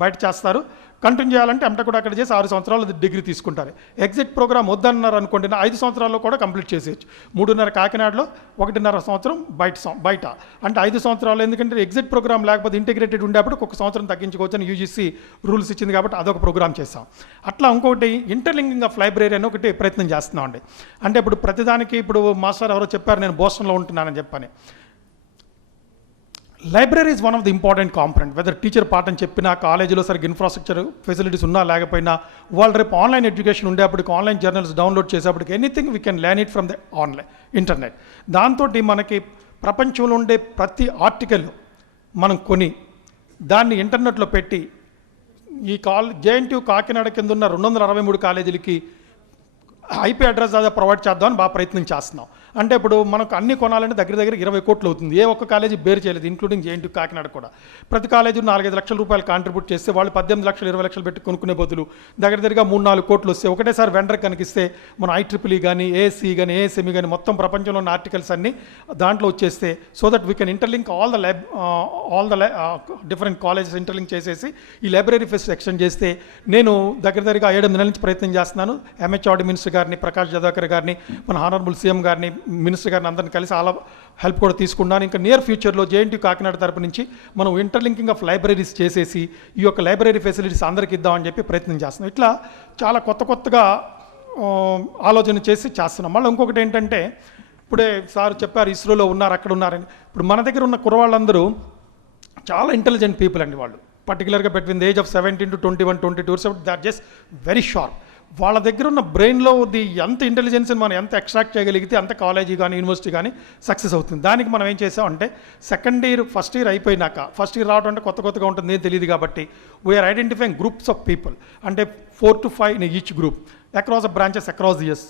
బయట చేస్తారు. కంటిన్యూ చేయాలంటే ఎంటెక్ కూడా అక్కడ చేసి 6 సంవత్సరాలు డిగ్రీ తీసుకుంటారు. ఎగ్జిట్ ప్రోగ్రామ్ వద్దన్నారు అనుకోండి 5 సంవత్సరాల్లో కూడా కంప్లీట్ చేసేయచ్చు. 3.5 కాకినాడలో, 1.5 సంవత్సరం బయట అంటే 5 సంవత్సరాలు. ఎందుకంటే ఎగ్జిట్ ప్రోగ్రామ్ లేకపోతే ఇంటిగ్రేటెడ్ ఉండేప్పుడు 1 సంవత్సరం తగ్గించుకోవచ్చు అని యూజీసీ రూల్స్ ఇచ్చింది కాబట్టి అదొక ప్రోగ్రామ్ చేస్తాం. అట్లా ఇంకొకటి ఇంటర్లింకింగ్ ఆఫ్ లైబ్రరీ అని ఒకటి ప్రయత్నం చేస్తున్నాం అండి. అంటే ఇప్పుడు ప్రతిదానికి ఇప్పుడు మాస్టర్ ఎవరో చెప్పారు నేను బోస్టన్లో ఉంటున్నానని చెప్పని. Library is one of the important component. Whether teacher పాఠం చెప్పినా, కాలేజీలో సరిగ్గా ఇన్ఫ్రాస్ట్రక్చర్ ఫెసిలిటీస్ ఉన్నా లేకపోయినా, వాళ్ళు రేపు ఆన్లైన్ ఎడ్యుకేషన్ ఉండేప్పటికి ఆన్లైన్ జర్నల్స్ డౌన్లోడ్ చేసేప్పటికి anything we can learn it from the online internet. దాంతో మనకి ప్రపంచంలో ఉండే ప్రతి ఆర్టికల్ మనం కొని దాన్ని ఇంటర్నెట్లో పెట్టి ఈ జేఎన్టీయూ కాకినాడ కింద ఉన్న 263 కాలేజీలకి ఐపీ అడ్రస్ ప్రొవైడ్ చేద్దామని బాగా ప్రయత్నం చేస్తున్నాం. అంటే ఇప్పుడు మనకు అన్ని కొనాలంటే దగ్గర దగ్గర 20 కోట్లు అవుతుంది. ఏ ఒక్క కాలేజీ బేర్ చేయలేదు, ఇంక్లూడింగ్ జేఎన్టీ కాకినాడ కూడా. ప్రతి కాలేజీ 4-5 లక్షల రూపాయలు కాంట్రిబ్యూట్ చేస్తే వాళ్ళు 18 లక్షలు 20 లక్షలు పెట్టి కొనుక్కునే బదులు దగ్గర దగ్గరగా 3-4 కోట్లు వస్తే ఒకటేసారి వెండర్ కనిపిస్తే మన IEEE కానీ ఏఎస్సీ కానీ ఏఎస్ఎంఈ కానీ మొత్తం ప్రపంచంలో ఉన్న ఆర్టికల్స్ అన్నీ దాంట్లో వచ్చేస్తే so that we can interlink all the different colleges interlink చేసేసి ఈ లైబ్రరీ ఫెస్ట్ ఎక్స్టెండ్ చేస్తే నేను దగ్గర దగ్గరగా 7 నెలల నుంచి ప్రయత్నం చేస్తున్నాను. MHRD మినిస్టర్ గారిని, ప్రకాష్ జవదేకర్ గారిని, మన హానరబుల్ సీఎం గారిని, మినిస్టర్ గారిని అందరిని కలిసి అలా హెల్ప్ కూడా తీసుకున్నాను. ఇంకా నియర్ ఫ్యూచర్లో జేఎన్టీ కాకినాడ తరపు నుంచి మనం ఇంటర్లింకింగ్ ఆఫ్ లైబ్రరీస్ చేసేసి ఈ యొక్క లైబ్రరీ ఫెసిలిటీస్ అందరికి ఇద్దామని చెప్పి ప్రయత్నం చేస్తున్నాం. ఇట్లా చాలా కొత్తగా ఆలోచన చేస్తున్నాం. మళ్ళీ ఇంకొకటి ఏంటంటే ఇప్పుడే సార్ చెప్పారు ఇస్రోలో ఉన్నారు, అక్కడ ఉన్నారని. ఇప్పుడు మన దగ్గర ఉన్న కుర్రవాళ్ళందరూ చాలా ఇంటెలిజెంట్ పీపుల్ అండి. వాళ్ళు పర్టికులర్గా between the age of 17 to 21, 22 they are just very sharp. వాళ్ళ దగ్గర ఉన్న బ్రెయిన్లో ఎంత ఇంటెలిజెన్స్ని మనం ఎంత ఎక్స్ట్రాక్ట్ చేయగలిగితే అంత కాలేజీ కానీ యూనివర్సిటీ కానీ సక్సెస్ అవుతుంది. దానికి మనం ఏం చేసామంటే ఫస్ట్ ఇయర్ అయిపోయినాక, ఫస్ట్ ఇయర్ రావడం అంటే కొత్తగా ఉంటుంది, ఏం తెలియదు కాబట్టి we are identifying groups of people, అంటే 4 to 5 in each group across the branches across the years.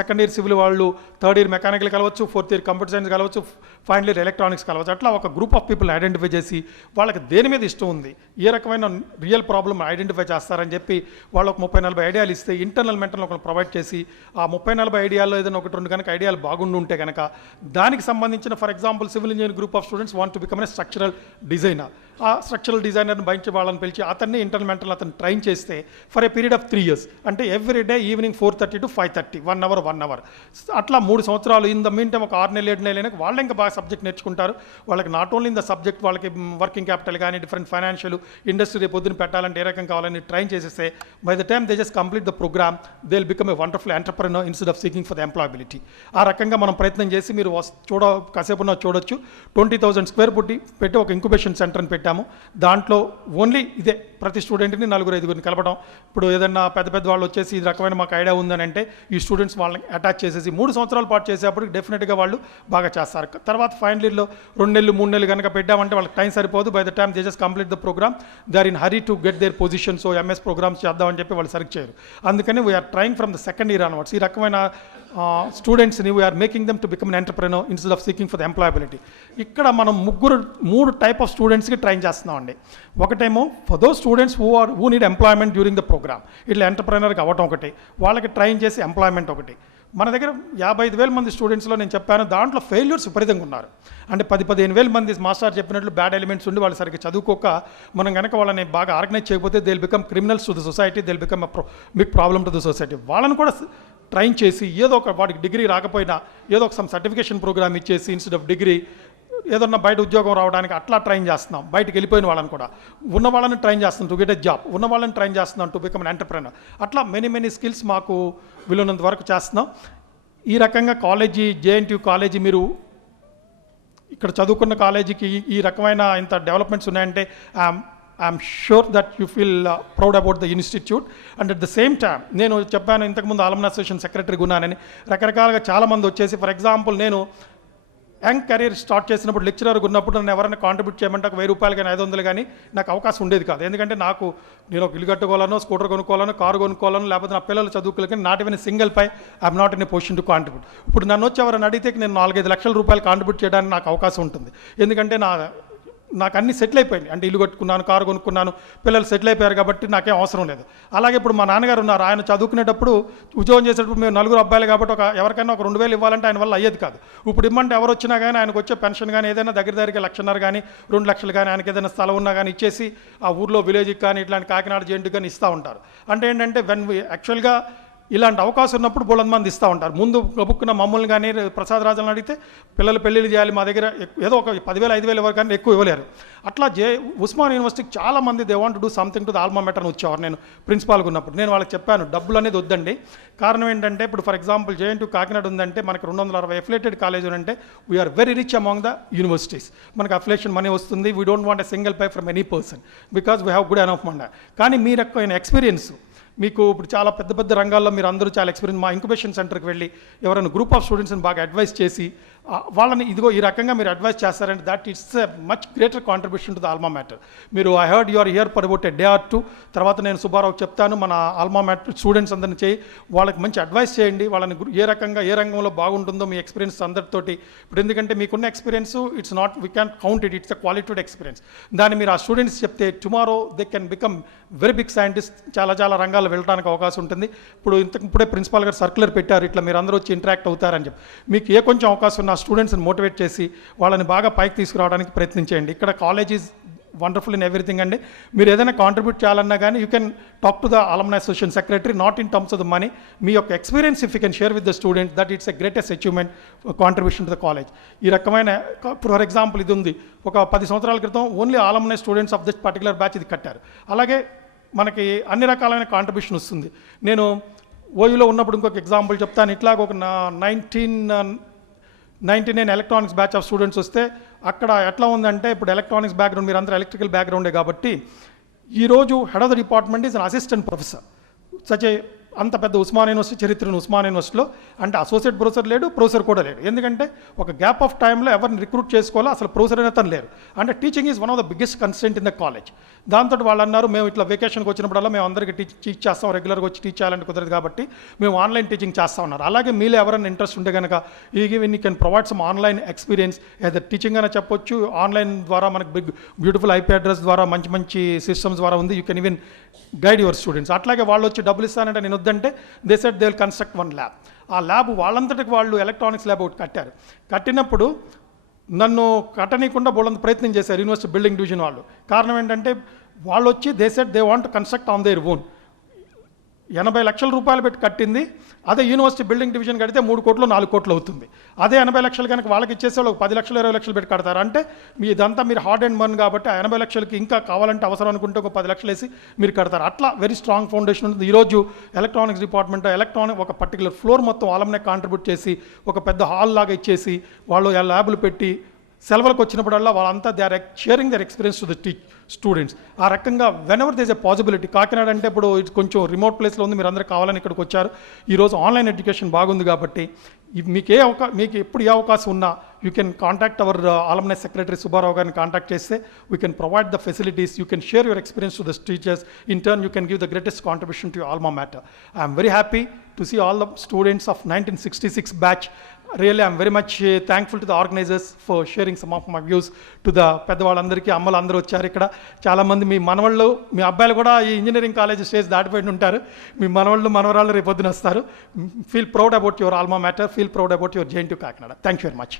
Second year civil వాళ్ళు, థర్డ్ ఇయర్ మెకానికల్ కలవచ్చు, ఫోర్త్ ఇయర్ కంప్యూటర్ సైన్స్ కలవచ్చు, ఫైనల్ ఇయర్ ఎలక్ట్రానిక్స్ కలవచ్చు. అట్లా ఒక గ్రూప్ ఆఫ్ పీపుల్ ఐడెంటిఫై చేసి వాళ్ళకి దేని మీద ఇష్టం ఉంది, ఏ రకమైన రియల్ ప్రాబ్లమ్ ఐడెంటిఫై చేస్తారని చెప్పి వాళ్ళకు 30-40 ఐడియాలు ఇస్తే ఇంటర్నల్ మెంటల్ ఒకరు ప్రొవైడ్ చేసి ఆ 30-40 ఐడియాల్లో ఏదైనా 1-2 కనుక ఐడియాలు బాగుండి ఉంటే కనుక దానికి సంబంధించిన for example civil engineering group of students want to become a structural designer. ఆ స్ట్రక్చరల్ డిజైనర్ని బయట వాళ్ళని పిలిచి అతన్ని ఇంటర్నల్ మెంటల్ అతను ట్రైన్ చేస్తే for a period of 3 years, అంటే every day evening 4:30 to 5:30 1 hour. అట్లా 3 సంవత్సరాలు. ఇన్ ద మీన్ టైం ఒక 6 నెలలు 7 నెలలు అయినా వాళ్ళు ఇంకా బాగా సబ్జెక్ట్ నేర్చుకుంటారు. వాళ్ళకి not only in the subject, వాళ్ళకి వర్కింగ్ క్యాపిటల్ కానీ డిఫరెంట్ ఫైనాన్షియల్ ఇండస్ట్రీ రేపు పొద్దున పెట్టాలంటే ఏ రకం కావాలని ట్రైన్ చేసేస్తే by the time they just complete the programme they will become a wonderful entrepreneur instead of seeking for the employability. ఆ రకంగా మనం ప్రయత్నం చేసి మీరు కాసేపు చూడొచ్చు. 20,000 square feet పెట్టి ఒక ఇంక్యుబేషన్ సెంటర్ని పెట్టాము. దాంట్లో ఓన్లీ ఇదే ప్రతి స్టూడెంట్ని 4-5 కలపడం. ఇప్పుడు ఏదన్నా పెద్ద వాళ్ళు వచ్చేసి ఈ రకమైన మాకు ఐడియా ఉందని అంటే ఈ స్టూడెంట్స్ వాళ్ళని అటాచ్ చేసేసి 3 సంవత్సరాల పాటు చేసేటప్పుడు డెఫినెట్గా వాళ్ళు బాగా చేస్తారు. తర్వాత ఫైనల్ ఇయర్లో 2 నెలలు 3 నెలలు కనుక పెట్టామంటే వాళ్ళకి టైం సరిపోదు. By the time they just complete the programme they are in hurry to get their position. So MS programmes చేద్దామని చెప్పి వాళ్ళు సెలెక్ట్ చేయరు. అందుకని we are trying from the second year onwards ఈ రకమైన స్టూడెంట్స్ని we are making them to become an entrepreneur instead of seeking for the employability. ఇక్కడ మనం 3 టైప్ ఆఫ్ స్టూడెంట్స్కి ట్రైన్ చేస్తున్నామండి. ఒకటేమో for those students who need employment during the programme, ఇట్లా ఎంటర్ప్రెనర్కి అవ్వటం ఒకటి, వాళ్ళకి ట్రైన్ చేసి ఎంప్లాయ్మెంట్ ఒకటి. మన దగ్గర 55,000 మంది స్టూడెంట్స్లో నేను చెప్పాను దాంట్లో ఫెయిల్యూర్స్ విపరీతంగా ఉన్నారు. అంటే 10-15,000 మంది మాస్టర్ చెప్పినట్లు బ్యాడ్ ఎలిమెంట్స్ ఉండి వాళ్ళు సరిగ్గా చదువుకోక మనం కనుక వాళ్ళని బాగా ఆర్గనైజ్ చేయకపోతే they will become criminals to the society, they will become big problem to the society. వాళ్ళని కూడా ట్రైన్ చేసి ఏదో ఒక వాడికి డిగ్రీ రాకపోయినా ఏదో ఒక సమ్ సర్టిఫికేషన్ ప్రోగ్రామ్ ఇచ్చేసి ఇన్స్టెడ్ ఆఫ్ డిగ్రీ ఏదన్నా బయట ఉద్యోగం రావడానికి అట్లా ట్రైన్ చేస్తున్నాం. బయటకు వెళ్ళిపోయిన వాళ్ళని కూడా ఉన్న వాళ్ళని ట్రైన్ చేస్తున్నాం టు గెట్ ఎ జాబ్, ఉన్న వాళ్ళని ట్రైన్ చేస్తున్నాం టు బికమ్ ఎన్ ఎంటర్ప్రెన్యూర్. అట్లా మెనీ స్కిల్స్ మాకు వీలున్నంత వరకు చేస్తున్నాం. ఈ రకంగా JNTU కాలేజీ మీరు ఇక్కడ చదువుకున్న కాలేజీకి ఈ రకమైన ఇంత డెవలప్మెంట్స్ ఉన్నాయంటే I'm sure that you feel proud about the institute. And at the same time నేను చెప్పాను ఇంతకుముందు అలుమ్ని అసోసియేషన్ సెక్రటరీగా ఉన్నానని. రకరకాలుగా చాలామంది వచ్చేసి ఫర్ ఎగ్జాంపుల్ నేను యంగ్ కెరీర్ స్టార్ట్ చేసినప్పుడు లెక్చరర్గా ఉన్నప్పుడు నన్ను ఎవరైనా కాంట్రిబ్యూట్ చేయమంటే ఒక 1,000 కానీ 500 కానీ నాకు అవకాశం ఉండేది కాదు. ఎందుకంటే నేను ఒక ఇల్లు కట్టుకోవాలనో, స్కూటర్ కొనుక్కోవాలనో, కారు కొనుక్కోవాలనో, లేకపోతే నా పిల్లలు చదువుకోలేక not even single pie I'm not in a position to contribute. ఇప్పుడు నన్ను వచ్చి ఎవరైనా అడిగితే నేను 4-5 లక్షల రూపాయలు కాంట్రిబ్యూట్ చేయడానికి నాకు అవకాశం ఉంటుంది. ఎందుకంటే నాకు అన్ని సెటిల్ అయిపోయింది. అంటే ఇల్లు కట్టుకున్నాను, కారు కొనుక్కున్నాను, పిల్లలు సెటిల్ అయిపోయారు కాబట్టి నాకేం అవసరం లేదు. అలాగే ఇప్పుడు మా నాన్నగారు ఉన్నారు, ఆయన చదువుకునేటప్పుడు ఉద్యోగం చేసేటప్పుడు మేము 4 అబ్బాయిలు కాబట్టి ఎవరికైనా ఒక 2,000 ఇవ్వాలంటే ఆయన వల్ల అయ్యేది కాదు. ఇప్పుడు ఇమ్మంటే ఎవరు వచ్చినా కానీ ఆయనకు వచ్చే పెన్షన్ కానీ ఏదైనా దగ్గర 1,50,000 కానీ 2 లక్షలు కానీ ఆయనకి ఏదైనా స్థలం ఉన్నా కానీ ఇచ్చేసి ఆ ఊర్లో విలేజ్కి కానీ ఇట్లాంటి కాకినాడ JNTU కానీ ఇస్తూ ఉంటారు. అంటే ఏంటంటే యాక్చువల్గా ఇలాంటి అవకాశం ఉన్నప్పుడు బోళంత మంది ఇస్తూ ఉంటారు. ముందు గబుక్కున్న మమ్మల్ని కానీ ప్రసాద్ రాజులను అడిగితే పిల్లలు పెళ్ళిళ్ళు చేయాలి మా దగ్గర ఏదో ఒక 10,000 5,000 వరకు కానీ ఎక్కువ ఇవ్వలేరు. అట్లా ఉస్మాన్ యూనివర్సిటీకి చాలామంది they want to do something to the alma mater అని వచ్చేవారు. నేను ప్రిన్సిపాల్గా ఉన్నప్పుడు నేను వాళ్ళకి చెప్పాను డబ్బులు అనేది వద్దండి. కారణం ఏంటంటే ఇప్పుడు ఫర్ ఎగ్జాంపుల్ JNTU కాకినాడ ఉందంటే మనకి 260 అఫిలియేటెడ్ కాలేజ్ అంటే we are very rich among the universities. మనకు అఫిలియేషన్ మనీ వస్తుంది. We don't want a single pie from any person because we have good enough money. కానీ మీ రకమైన ఎక్స్పీరియన్స్ మీకు ఇప్పుడు చాలా పెద్ద రంగాల్లో మీరు అందరూ చాలా ఎక్స్పీరియన్స్ మా ఇంక్యుబేషన్ సెంటర్కి వెళ్ళి ఎవరైనా గ్రూప్ ఆఫ్ స్టూడెంట్స్ని బాగా అడ్వైస్ చేసి వాళ్ళని ఇదిగో ఈ రకంగా మీరు అడ్వైస్ చేస్తారంటే that it's a much greater contribution to the alma matter. మీరు I heard your here for about a day or two. తర్వాత నేను సుబ్బారావు చెప్తాను, మన ఆల్మా మ్యాటర్ స్టూడెంట్స్ అందరిని చేయి, వాళ్ళకి మంచి అడ్వైస్ చేయండి, వాళ్ళని ఏ రకంగా ఏ రంగంలో బాగుంటుందో మీ ఎక్స్పీరియన్స్ అందరితోటి. ఇప్పుడు ఎందుకంటే మీకున్న experience it's not we can count it, it's a qualitied experience. దాన్ని మీరు ఆ స్టూడెంట్స్ చెప్తే tomorrow they can become very big scientist, చాలా రంగాల్లో వెళ్ళడానికి అవకాశం ఉంటుంది. ఇప్పుడే ప్రిన్సిపాల్ గారు సర్క్యులర్ పెట్టారు, ఇట్లా మీరు అందరూ వచ్చి ఇంటరాక్ట్ అవుతారని చెప్పి. మీకు ఏ కొంచెం అవకాశం ఉన్న స్టూడెంట్స్ని మోటివేట్ చేసి వాళ్ళని బాగా పైకి తీసుకురావడానికి ప్రయత్నించేయండి. ఇక్కడ college is wonderful in everything అండి. మీరు ఏదైనా కాంట్రిబ్యూట్ చేయాలన్నా కానీ you can talk to the alumni association secretary, not in terms of the money. మీ యొక్క experience if you can share with the student, that it's a greatest achievement contribution to the college. ఈ రకమైన for example ఇది ఉంది, ఒక 10 సంవత్సరాల క్రితం only alumni students of this particular batch ఇది కట్టారు. అలాగే మనకి అన్ని రకాలైన కాంట్రిబ్యూషన్ వస్తుంది. నేను ఓయూలో ఉన్నప్పుడు ఇంకొక ఎగ్జాంపుల్ చెప్తాను. ఇట్లాగ ఒక 1999 ఎలక్ట్రానిక్స్ బ్యాచ్ ఆఫ్ స్టూడెంట్స్ వస్తే అక్కడ ఎట్లా ఉందంటే, ఇప్పుడు ఎలక్ట్రానిక్స్ బ్యాక్గ్రౌండ్, మీరు అందరూ ఎలక్ట్రికల్ బ్యాక్గ్రౌండే కాబట్టి ఈరోజు head of the department is an assistant professor. Such అంత పెద్ద ఉస్మాన్ యూనివర్సిటీ చరిత్రను ఉస్మాన్ యూనివర్సిటీలో అంటే అసోసియేట్ ప్రొఫెసర్ లేడు, ప్రొఫెసర్ కూడా లేడు. ఎందుకంటే ఒక గ్యాప్ ఆఫ్ టైంలో ఎవరిని రిక్రూట్ చేసుకోవాలో అసలు ప్రొఫెసర్ అయినా తను లేరు. అంటే teaching is one of the biggest constant in the college. దాంతో వాళ్ళు అన్నారు, మేము ఇట్లా వెకేషన్కి వచ్చినప్పుడల్లా మేము అందరికీ టీచ్ చేస్తాం, రెగ్యులర్గా వచ్చి టీచ్ చేయాలంటే కుదరదు కాబట్టి మేము ఆన్లైన్ టీచింగ్ చేస్తూ ఉన్నారు. అలాగే మీలో ఎవరైనా ఇంట్రెస్ట్ ఉంటే కనుక you can provide some online experience, ఏదో టీచింగ్ అయినా చెప్పొచ్చు, ఆన్లైన్ ద్వారా మనకు బ్యూటిఫుల్ ఐపీ అడ్రస్ ద్వారా మంచి సిస్టమ్స్ ద్వారా ఉంది. You can even guide your students. అట్లాగే వాళ్ళు వచ్చి డబ్బులు ఇస్తానంటే నేను వద్దంటే they said they will construct one lab. ఆ ల్యాబ్ వాళ్ళంతటికి వాళ్ళు ఎలక్ట్రానిక్స్ ల్యాబ్ ఒకటి కట్టారు. కట్టినప్పుడు నన్ను కట్టనీయకుండా బోళ్ళంత ప్రయత్నం చేశారు యూనివర్సిటీ బిల్డింగ్ డివిజన్ వాళ్ళు. కారణం ఏంటంటే వాళ్ళు వచ్చి they said they want construct on their own. 80 లక్షల రూపాయలు పెట్టి కట్టింది, అదే యూనివర్సిటీ బిల్డింగ్ డివిజన్ కడితే 3 కోట్లు 4 కోట్లు అవుతుంది. అదే 80 లక్షలు కనుక వాళ్ళకి ఇచ్చేసే వాళ్ళకి 10 లక్షలు 20 లక్షలు పెట్టి కడతారు. అంటే మీ ఇదంతా మీరు హార్డ్ అండ్ బర్న్ కాబట్టి ఆ 80 లక్షలకి ఇంకా కావాలంటే అవసరం అనుకుంటే ఒక 10 లక్షలు వేసి మీరు కడతారు. అట్లా వెరీ స్ట్రాంగ్ ఫౌండేషన్ ఉంటుంది. ఈరోజు ఎలక్ట్రానిక్స్ డిపార్ట్మెంట్ ఒక పర్టికులర్ ఫ్లోర్ మొత్తం ఆలంనే కాంట్రిబ్యూట్ చేసి ఒక పెద్ద హాల్ లాగా ఇచ్చేసి వాళ్ళు ల్యాబులు పెట్టి సెలవులకు వచ్చినప్పుడల్లా వాళ్ళంతా they are sharing their experience to the students. ఆ రకంగా whenever there's a possibility. Kakinada అంటే ఇప్పుడు కొంచెం రిమోట్ ప్లేస్లో ఉంది, మీరు అందరూ కావాలని ఇక్కడికి వచ్చారు. ఈరోజు ఆన్లైన్ ఎడ్యుకేషన్ బాగుంది కాబట్టి మీకు ఎప్పుడు ఏ అవకాశం ఉన్నా you can contact our alumni secretary Subbarao గారిని కాంటాక్ట్ చేస్తే we can provide the facilities, you can share your experience to the teachers. In turn you can give the greatest contribution to alma matter. I'm very happy to see all the students of 1966 batch. Really, I'm very much thankful to the organizers for sharing some of my views to the పెద్దవాళ్ళందరికీ. అమ్మలు అందరూ వచ్చారు ఇక్కడ. చాలామంది మీ మనవాళ్ళు, మీ అబ్బాయిలు కూడా ఈ engineering college stage దాటిపోయి ఉంటారు. మీ మనవాళ్ళు మనవరాళ్ళు రేపు పొద్దున వస్తారు. Feel proud about your alma matter, feel proud about your JNTU Kakinada. Thank you very much.